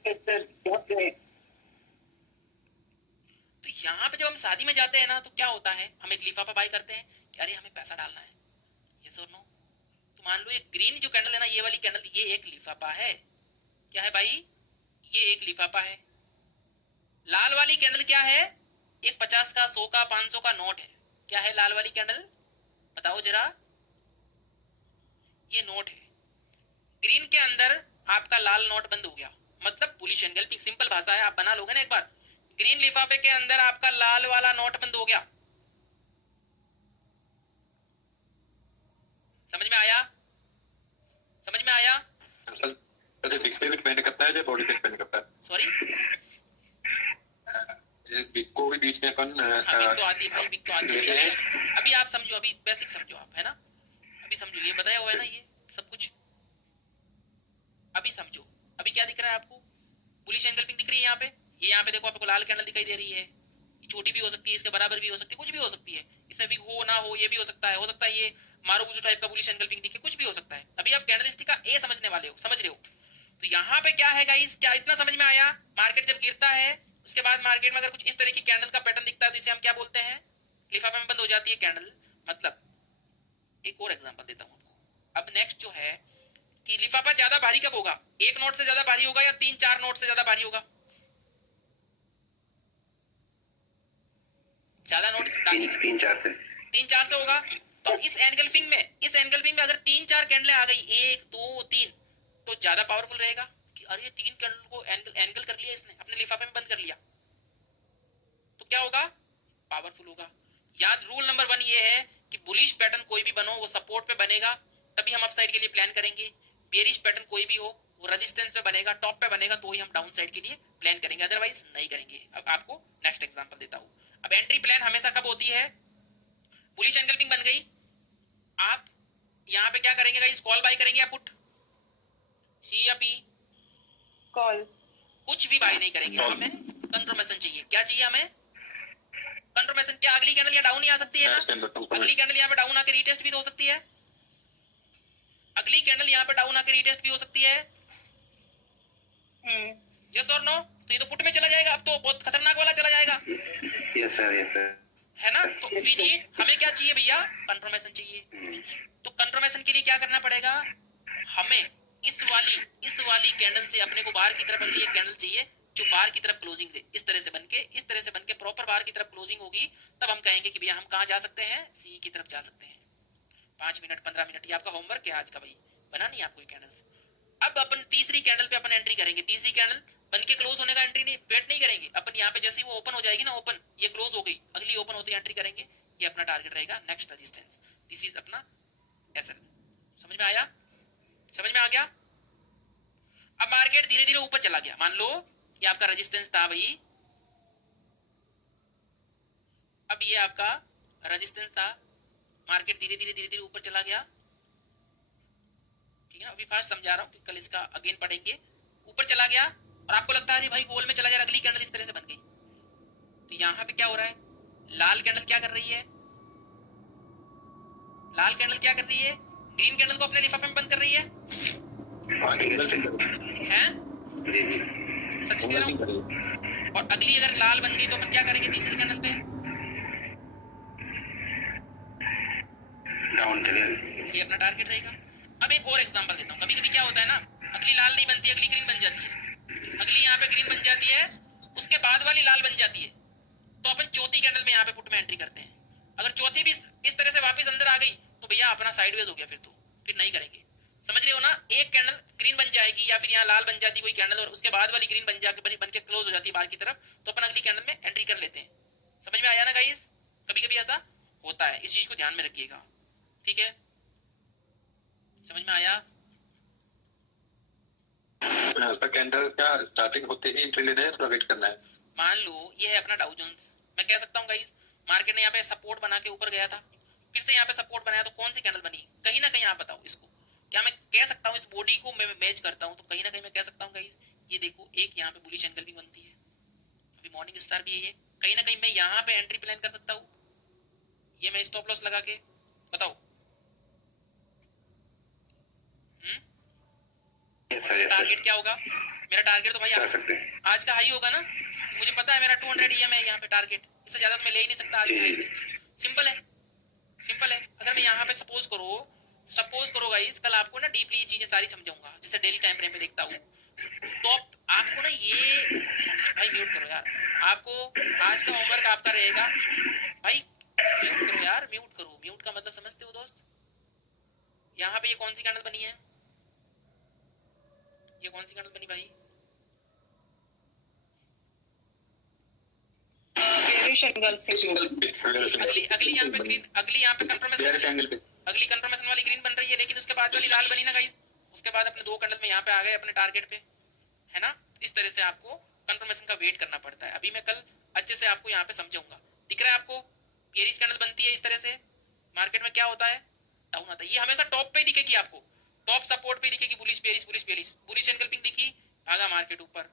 तो यहाँ पे जब हम शादी में जाते हैं ना, तो क्या होता है, हम एक लिफाफा बाय करते हैं कि अरे हमें पैसा डालना है, यस और नो? तो मान लो ये ग्रीन जो कैंडल है ना, ये वाली कैंडल, ये एक लिफाफा है। क्या है भाई? ये एक लिफाफा है। लाल वाली कैंडल क्या है? एक 50 का, 100 का, 500 का नोट है। क्या है लाल वाली कैंडल, बताओ जरा? ये नोट है। ग्रीन के अंदर आपका लाल नोट बंद हो गया, मतलब बुलिश एनगल्फिंग। सिंपल भाषा है, आप बना लोगे ना एक बार। ग्रीन लिफाफे के अंदर आपका लाल वाला नोट बंद हो गया। समझ में आया? समझ में आया? विक पे डिपेंड करता है, बॉडी पे डिपेंड करता है। सॉरी, विक को भी बीच में अपन विक तो आती है भाई, विक तो आती है। अभी आप समझो, अभी बेसिक समझो आप, है ना? अभी समझो, ये बताया हुआ है ना ये सब कुछ, अभी समझो। अभी क्या दिख रहा है आपको? बुलिश एनगल्फिंग दिख रही है यहाँ पे। ये यहाँ पे देखो आपको लाल कैंडल दिखाई दे रही है, छोटी भी हो सकती है, इसके बराबर भी हो सकती है, कुछ भी हो सकती है, इसमें विक हो ना हो, ये भी हो सकता है ये मारुबुजु टाइप का बुलिश एनगल्फिंग दिखे, कुछ भी हो सकता है। अभी आप कैंडलस्टिक का ए समझने वाले हो, समझ रहे हो? तो यहाँ पे क्या है गाइस, क्या इतना समझ में आया? मार्केट जब गिरता है, उसके बाद मार्केट में अगर कुछ इस तरह की कैंडल का पैटर्न दिखता है, तो इसे हम क्या बोलते हैं? लिफाफे में बंद हो जाती है कैंडल। मतलब एक और एग्जांपल देता हूँ आपको। अब नेक्स्ट जो है कि लिफाफा ज्यादा भारी कब होगा? एक नोट से ज्यादा भारी होगा या 3-4 नोट से ज्यादा भारी होगा? ज्यादा नोट 3-4 से होगा। तो इस एनगल्फिंग में अगर 3-4 कैंडलें आ गई, 1 2 3, तो ज्यादा पावरफुल रहेगा कि अरे 3 कैंडल को एंगल कर लिया इसने, अपने लिफाफे में बंद कर लिया, तो क्या होगा? पावरफुल होगा। याद रूल नंबर 1 ये है कि बुलिश पैटर्न कोई भी बनो, वो सपोर्ट पे बनेगा, तभी हम अपसाइड के लिए प्लान करेंगे। बेरिश पैटर्न कोई भी हो, वो रेजिस्टेंस पे बनेगा, टॉप पे बनेगा, तो ही हम डाउन साइड के लिए प्लान करेंगे, अदरवाइज नहीं करेंगे। अब आपको नेक्स्ट एग्जांपल देता हूं। अब एंट्री प्लान हमेशा कब होती है? बुलिश एनगल्फिंग बन गई, आप यहाँ पे क्या करेंगे गाइस? कॉल बाय करेंगे या पुट? सी या पी? कॉल। कुछ भी बाय नहीं करेंगे, हमें कंफर्मेशन चाहिए। क्या चाहिए हमें? कंफर्मेशन। क्या अगली कैंडल यहाँ डाउन नहीं आ सकती है ना? अगली कैंडल यहाँ पे डाउन आके रीटेस्ट भी तो हो सकती है, अगली कैंडल यहाँ पे डाउन आके रीटेस्ट भी हो सकती है, यस और नो? तो ये तो पुट में चला जाएगा, अब तो बहुत खतरनाक वाला चला जाएगा। यस सर, है ना? तो फिर ये हमें क्या चाहिए भैया? कंफर्मेशन चाहिए। तो कंफर्मेशन के लिए क्या करना पड़ेगा? हमें इस वाली कैंडल से अपने को बाहर की तरफ अगली एक कैंडल चाहिए जो बाहर की तरफ क्लोजिंग दे, इस तरह से बनके प्रॉपर बाहर की तरफ क्लोजिंग होगी, तब हम कहेंगे कि भैया हम कहाँ जा सकते हैं? सी की तरफ जा सकते हैं। 5 मिनट 15 मिनट ये आपका होमवर्क है आज का भाई, बनानी है आपको कैंडल्स। अब अपन तीसरी कैंडल पे अपन एंट्री करेंगे। तीसरी कैंडल बन के क्लोज होने का एंट्री नहीं, वेट नहीं करेंगे अपन। यहाँ पे जैसे ही वो ओपन हो जाएगी ना, ओपन ये क्लोज हो गई, अगली ओपन होती एंट्री करेंगे। ये अपना टारगेट रहेगा नेक्स्ट रेजिस्टेंस, दिस इज अपना एसएल। समझ में आया? समझ में आ गया? अब मार्केट धीरे धीरे ऊपर चला गया, मान लो ये आपका रेजिस्टेंस था भाई, अब ये आपका रेजिस्टेंस था, मार्केट धीरे धीरे ऊपर चला गया, ठीक है ना? अभी फास्ट समझा रहा हूँ कि कल इसका अगेन पढ़ेंगे। ऊपर चला गया और आपको लगता है अरे भाई गोल में चला गया, अगली कैंडल इस तरह से बन गई। तो यहाँ पे क्या हो रहा है? लाल कैंडल क्या कर रही है? लाल कैंडल क्या कर रही है? ग्रीन कैंडल को अपने लिफाफे में बंद कर रही है, हैं? सच कह रहा हूँ। और अगली अगर लाल बन गई तो अपन क्या करेंगे? तीसरी कैंडल पे डाउन के लिए। ये अपना टारगेट रहेगा। अब एक और एग्जांपल देता हूँ। कभी कभी क्या होता है ना, अगली लाल नहीं बनती, अगली ग्रीन बन जाती है, अगली यहाँ पे ग्रीन बन जाती है, उसके बाद वाली लाल बन जाती है, तो अपन चौथी कैंडल में यहाँ पे पुट में एंट्री करते हैं। अगर चौथी भी इस तरह से वापस अंदर आ गई तो भैया अपना साइडवेज हो गया, फिर नहीं करेंगे। समझ रहे हो ना, एक कैंडल ग्रीन बन जाएगी या फिर यहाँ लाल बन जाती कोई कैंडल और उसके बाद वाली ग्रीन बन के क्लोज हो जाती है बाहर की तरफ, तो अपन अगली कैंडल में एंट्री कर लेते हैं। समझ में आया ना गाइस? कभी कभी ऐसा होता है, इस चीज को ध्यान में रखिएगा, ठीक है? समझ में आया? कैंडल क्या स्टार्टिंग होते ही एंट्री लेना है, थोड़ा वेट करना है। मान लो ये है अपना डाउ जोन्स, मैं कह सकता हूँ गाइस मार्केट ने यहाँ पे सपोर्ट बना के ऊपर गया था, फिर से यहाँ पे सपोर्ट बनाया, तो कौन सी कैंडल बनी? कहीं ना कहीं आप बताओ इसको, क्या मैं कह सकता हूँ इस बॉडी को मैं मैच करता हूँ, तो कहीं ना कहीं मैं कह सकता हूँ गाइस ये देखो एक यहाँ पे बुलिश एंगल भी बनती है, अभी मॉर्निंग स्टार भी है ये, कहीं ना कहीं मैं यहाँ पे एंट्री प्लान कर सकता हूँ, ये मैं स्टॉप लॉस लगा के, बताओ। टारगेट क्या होगा मेरा? टारगेट तो भाई आज का हाई होगा ना, मुझे पता है मेरा 200 EM है यहाँ पे टारगेट, इससे ज्यादा तो मैं ले ही नहीं सकता आज के हाई से। सिंपल है, सिंपल है। अगर मैं यहाँ पे सपोज करो गाइस, कल आपको ना डीपली ये चीजें सारी समझाऊंगा, जैसे डेली टाइम फ्रेम पे देखता हूँ, तो आपको ना ये भाई म्यूट करो यार, आपको आज का होमवर्क आपका रहेगा भाई, म्यूट करो यार, म्यूट करो। म्यूट का मतलब समझते हो दोस्त? यहाँ पे ये कौन सी कैंडल बनी है? ये कौन सी कैंडल बनी भाई? अगली यहाँ पे ग्रीन, अगली यहाँ पे कंफर्मेशन, अगली कंफर्मेशन वाली ग्रीन बन रही है, लेकिन उसके बाद वाली लाल बनी ना गाइस, उसके बाद अपने दो कैंडल में यहाँ पे आ गए अपने टारगेट पे, है ना? इस तरह से आपको कंफर्मेशन का वेट करना पड़ता है। अभी मैं कल अच्छे से आपको यहाँ पे समझाऊंगा। दिख रहा है आपको? बेरिश कैंडल बनती है इस तरह से, मार्केट में क्या होता है? डाउन आता है। ये हमेशा टॉप पे दिखेगी आपको, टॉप सपोर्ट पे दिखेगी, bullish bearish bullish bearish, bullish engulfing दिखी, भागा मार्केट ऊपर।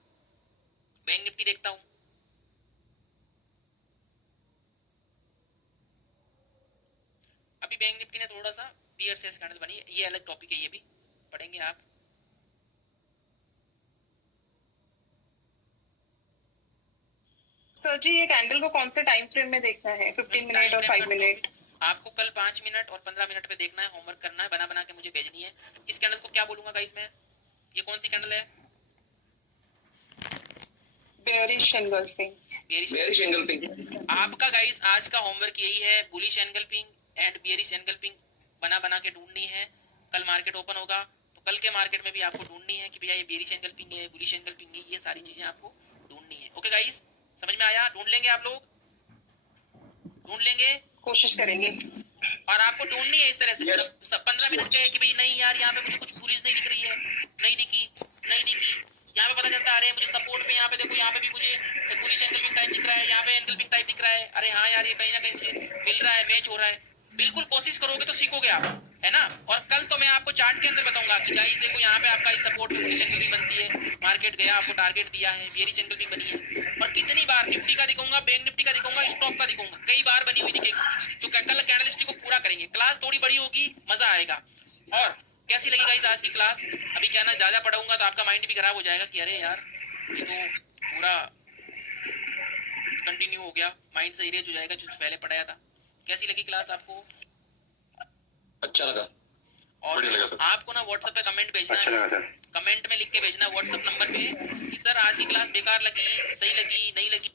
बैंक निफ्टी देखता हूँ, अभी बैंक निफ्टी ने थोड़ा सा बियर सेल्स कैंडल बनी है, ये अलग टॉपिक है, ये भी पढ़ेंगे आप। सर जी ये कैंडल को कौन से टाइम फ्रेम में देखना है? 15 मिनट और 5 मिनट? आपको कल 5 मिनट और 15 मिनट पे देखना है, होमवर्क करना है, बना के मुझे भेजनी है। इस कैंडल को क्या बोलूंगा गाइस मैं? ये कौन सी कैंडल है? Bearish engulfing. Bearish engulfing. आपका गाइस आज का होमवर्क यही है, bullish engulfing and bearish engulfing बना के ढूंढनी है। कल मार्केट ओपन होगा तो कल के मार्केट में भी आपको ढूंढनी है कि भैया ये बेयरिश एनगल्फिंग है, बुलिश एनगल्फिंग है, ये सारी चीजें आपको ढूंढनी है। ओके गाइस, समझ में आया? ढूंढ लेंगे आप लोग, ढूंढ लेंगे, कोशिश करेंगे। और आपको ढूंढनी है इस तरह से 15 मिनट के कि भाई नहीं यार यहाँ पे मुझे कुछ बुलिश नहीं दिख रही है, नहीं दिखी। यहाँ पे पता चलता है अरे मुझे सपोर्ट पे यहाँ पे देखो, यहाँ पे भी मुझे बुलिश एनगल्फिंग टाइप दिख रहा है, यहाँ पे एनगल्फिंग टाइप दिख रहा है, अरे हाँ यार ये कहीं ना कहीं मुझे मिल रहा है, मैच हो रहा है। बिल्कुल कोशिश करोगे तो सीखोगे आप, है ना? और कल तो मैं आपको चार्ट के अंदर बताऊंगा कि गाइस देखो यहाँ पे आपका सपोर्ट पे बुलिश एनगल्फिंग बनती है, मार्केट गया, आपको टारगेट दिया है, बेयरिश एनगल्फिंग बनी है, और कितनी बार निफ्टी का दिखाऊंगा, बैंक निफ्टी का दिखाऊंगा, स्टॉक का दिखाऊंगा, कई बार बनी हुई दिखेगी, जो कल कैंडलस्टिक को पूरा करेंगे। क्लास थोड़ी बड़ी होगी, मजा आएगा। और कैसी लगी गाइस आज की क्लास? अभी क्या ना ज्यादा पढ़ाऊंगा तो आपका माइंड भी खराब हो जाएगा कि अरे यार ये तो पूरा कंटिन्यू हो गया, माइंड से इरेज हो जाएगा जो पहले पढ़ाया था। कैसी लगी क्लास आपको? अच्छा लगा। और आपको ना व्हाट्सएप पे कमेंट भेजना है, कमेंट में लिख के भेजना व्हाट्सएप नंबर पे कि सर आज की क्लास बेकार लगी, सही लगी, नहीं लगी।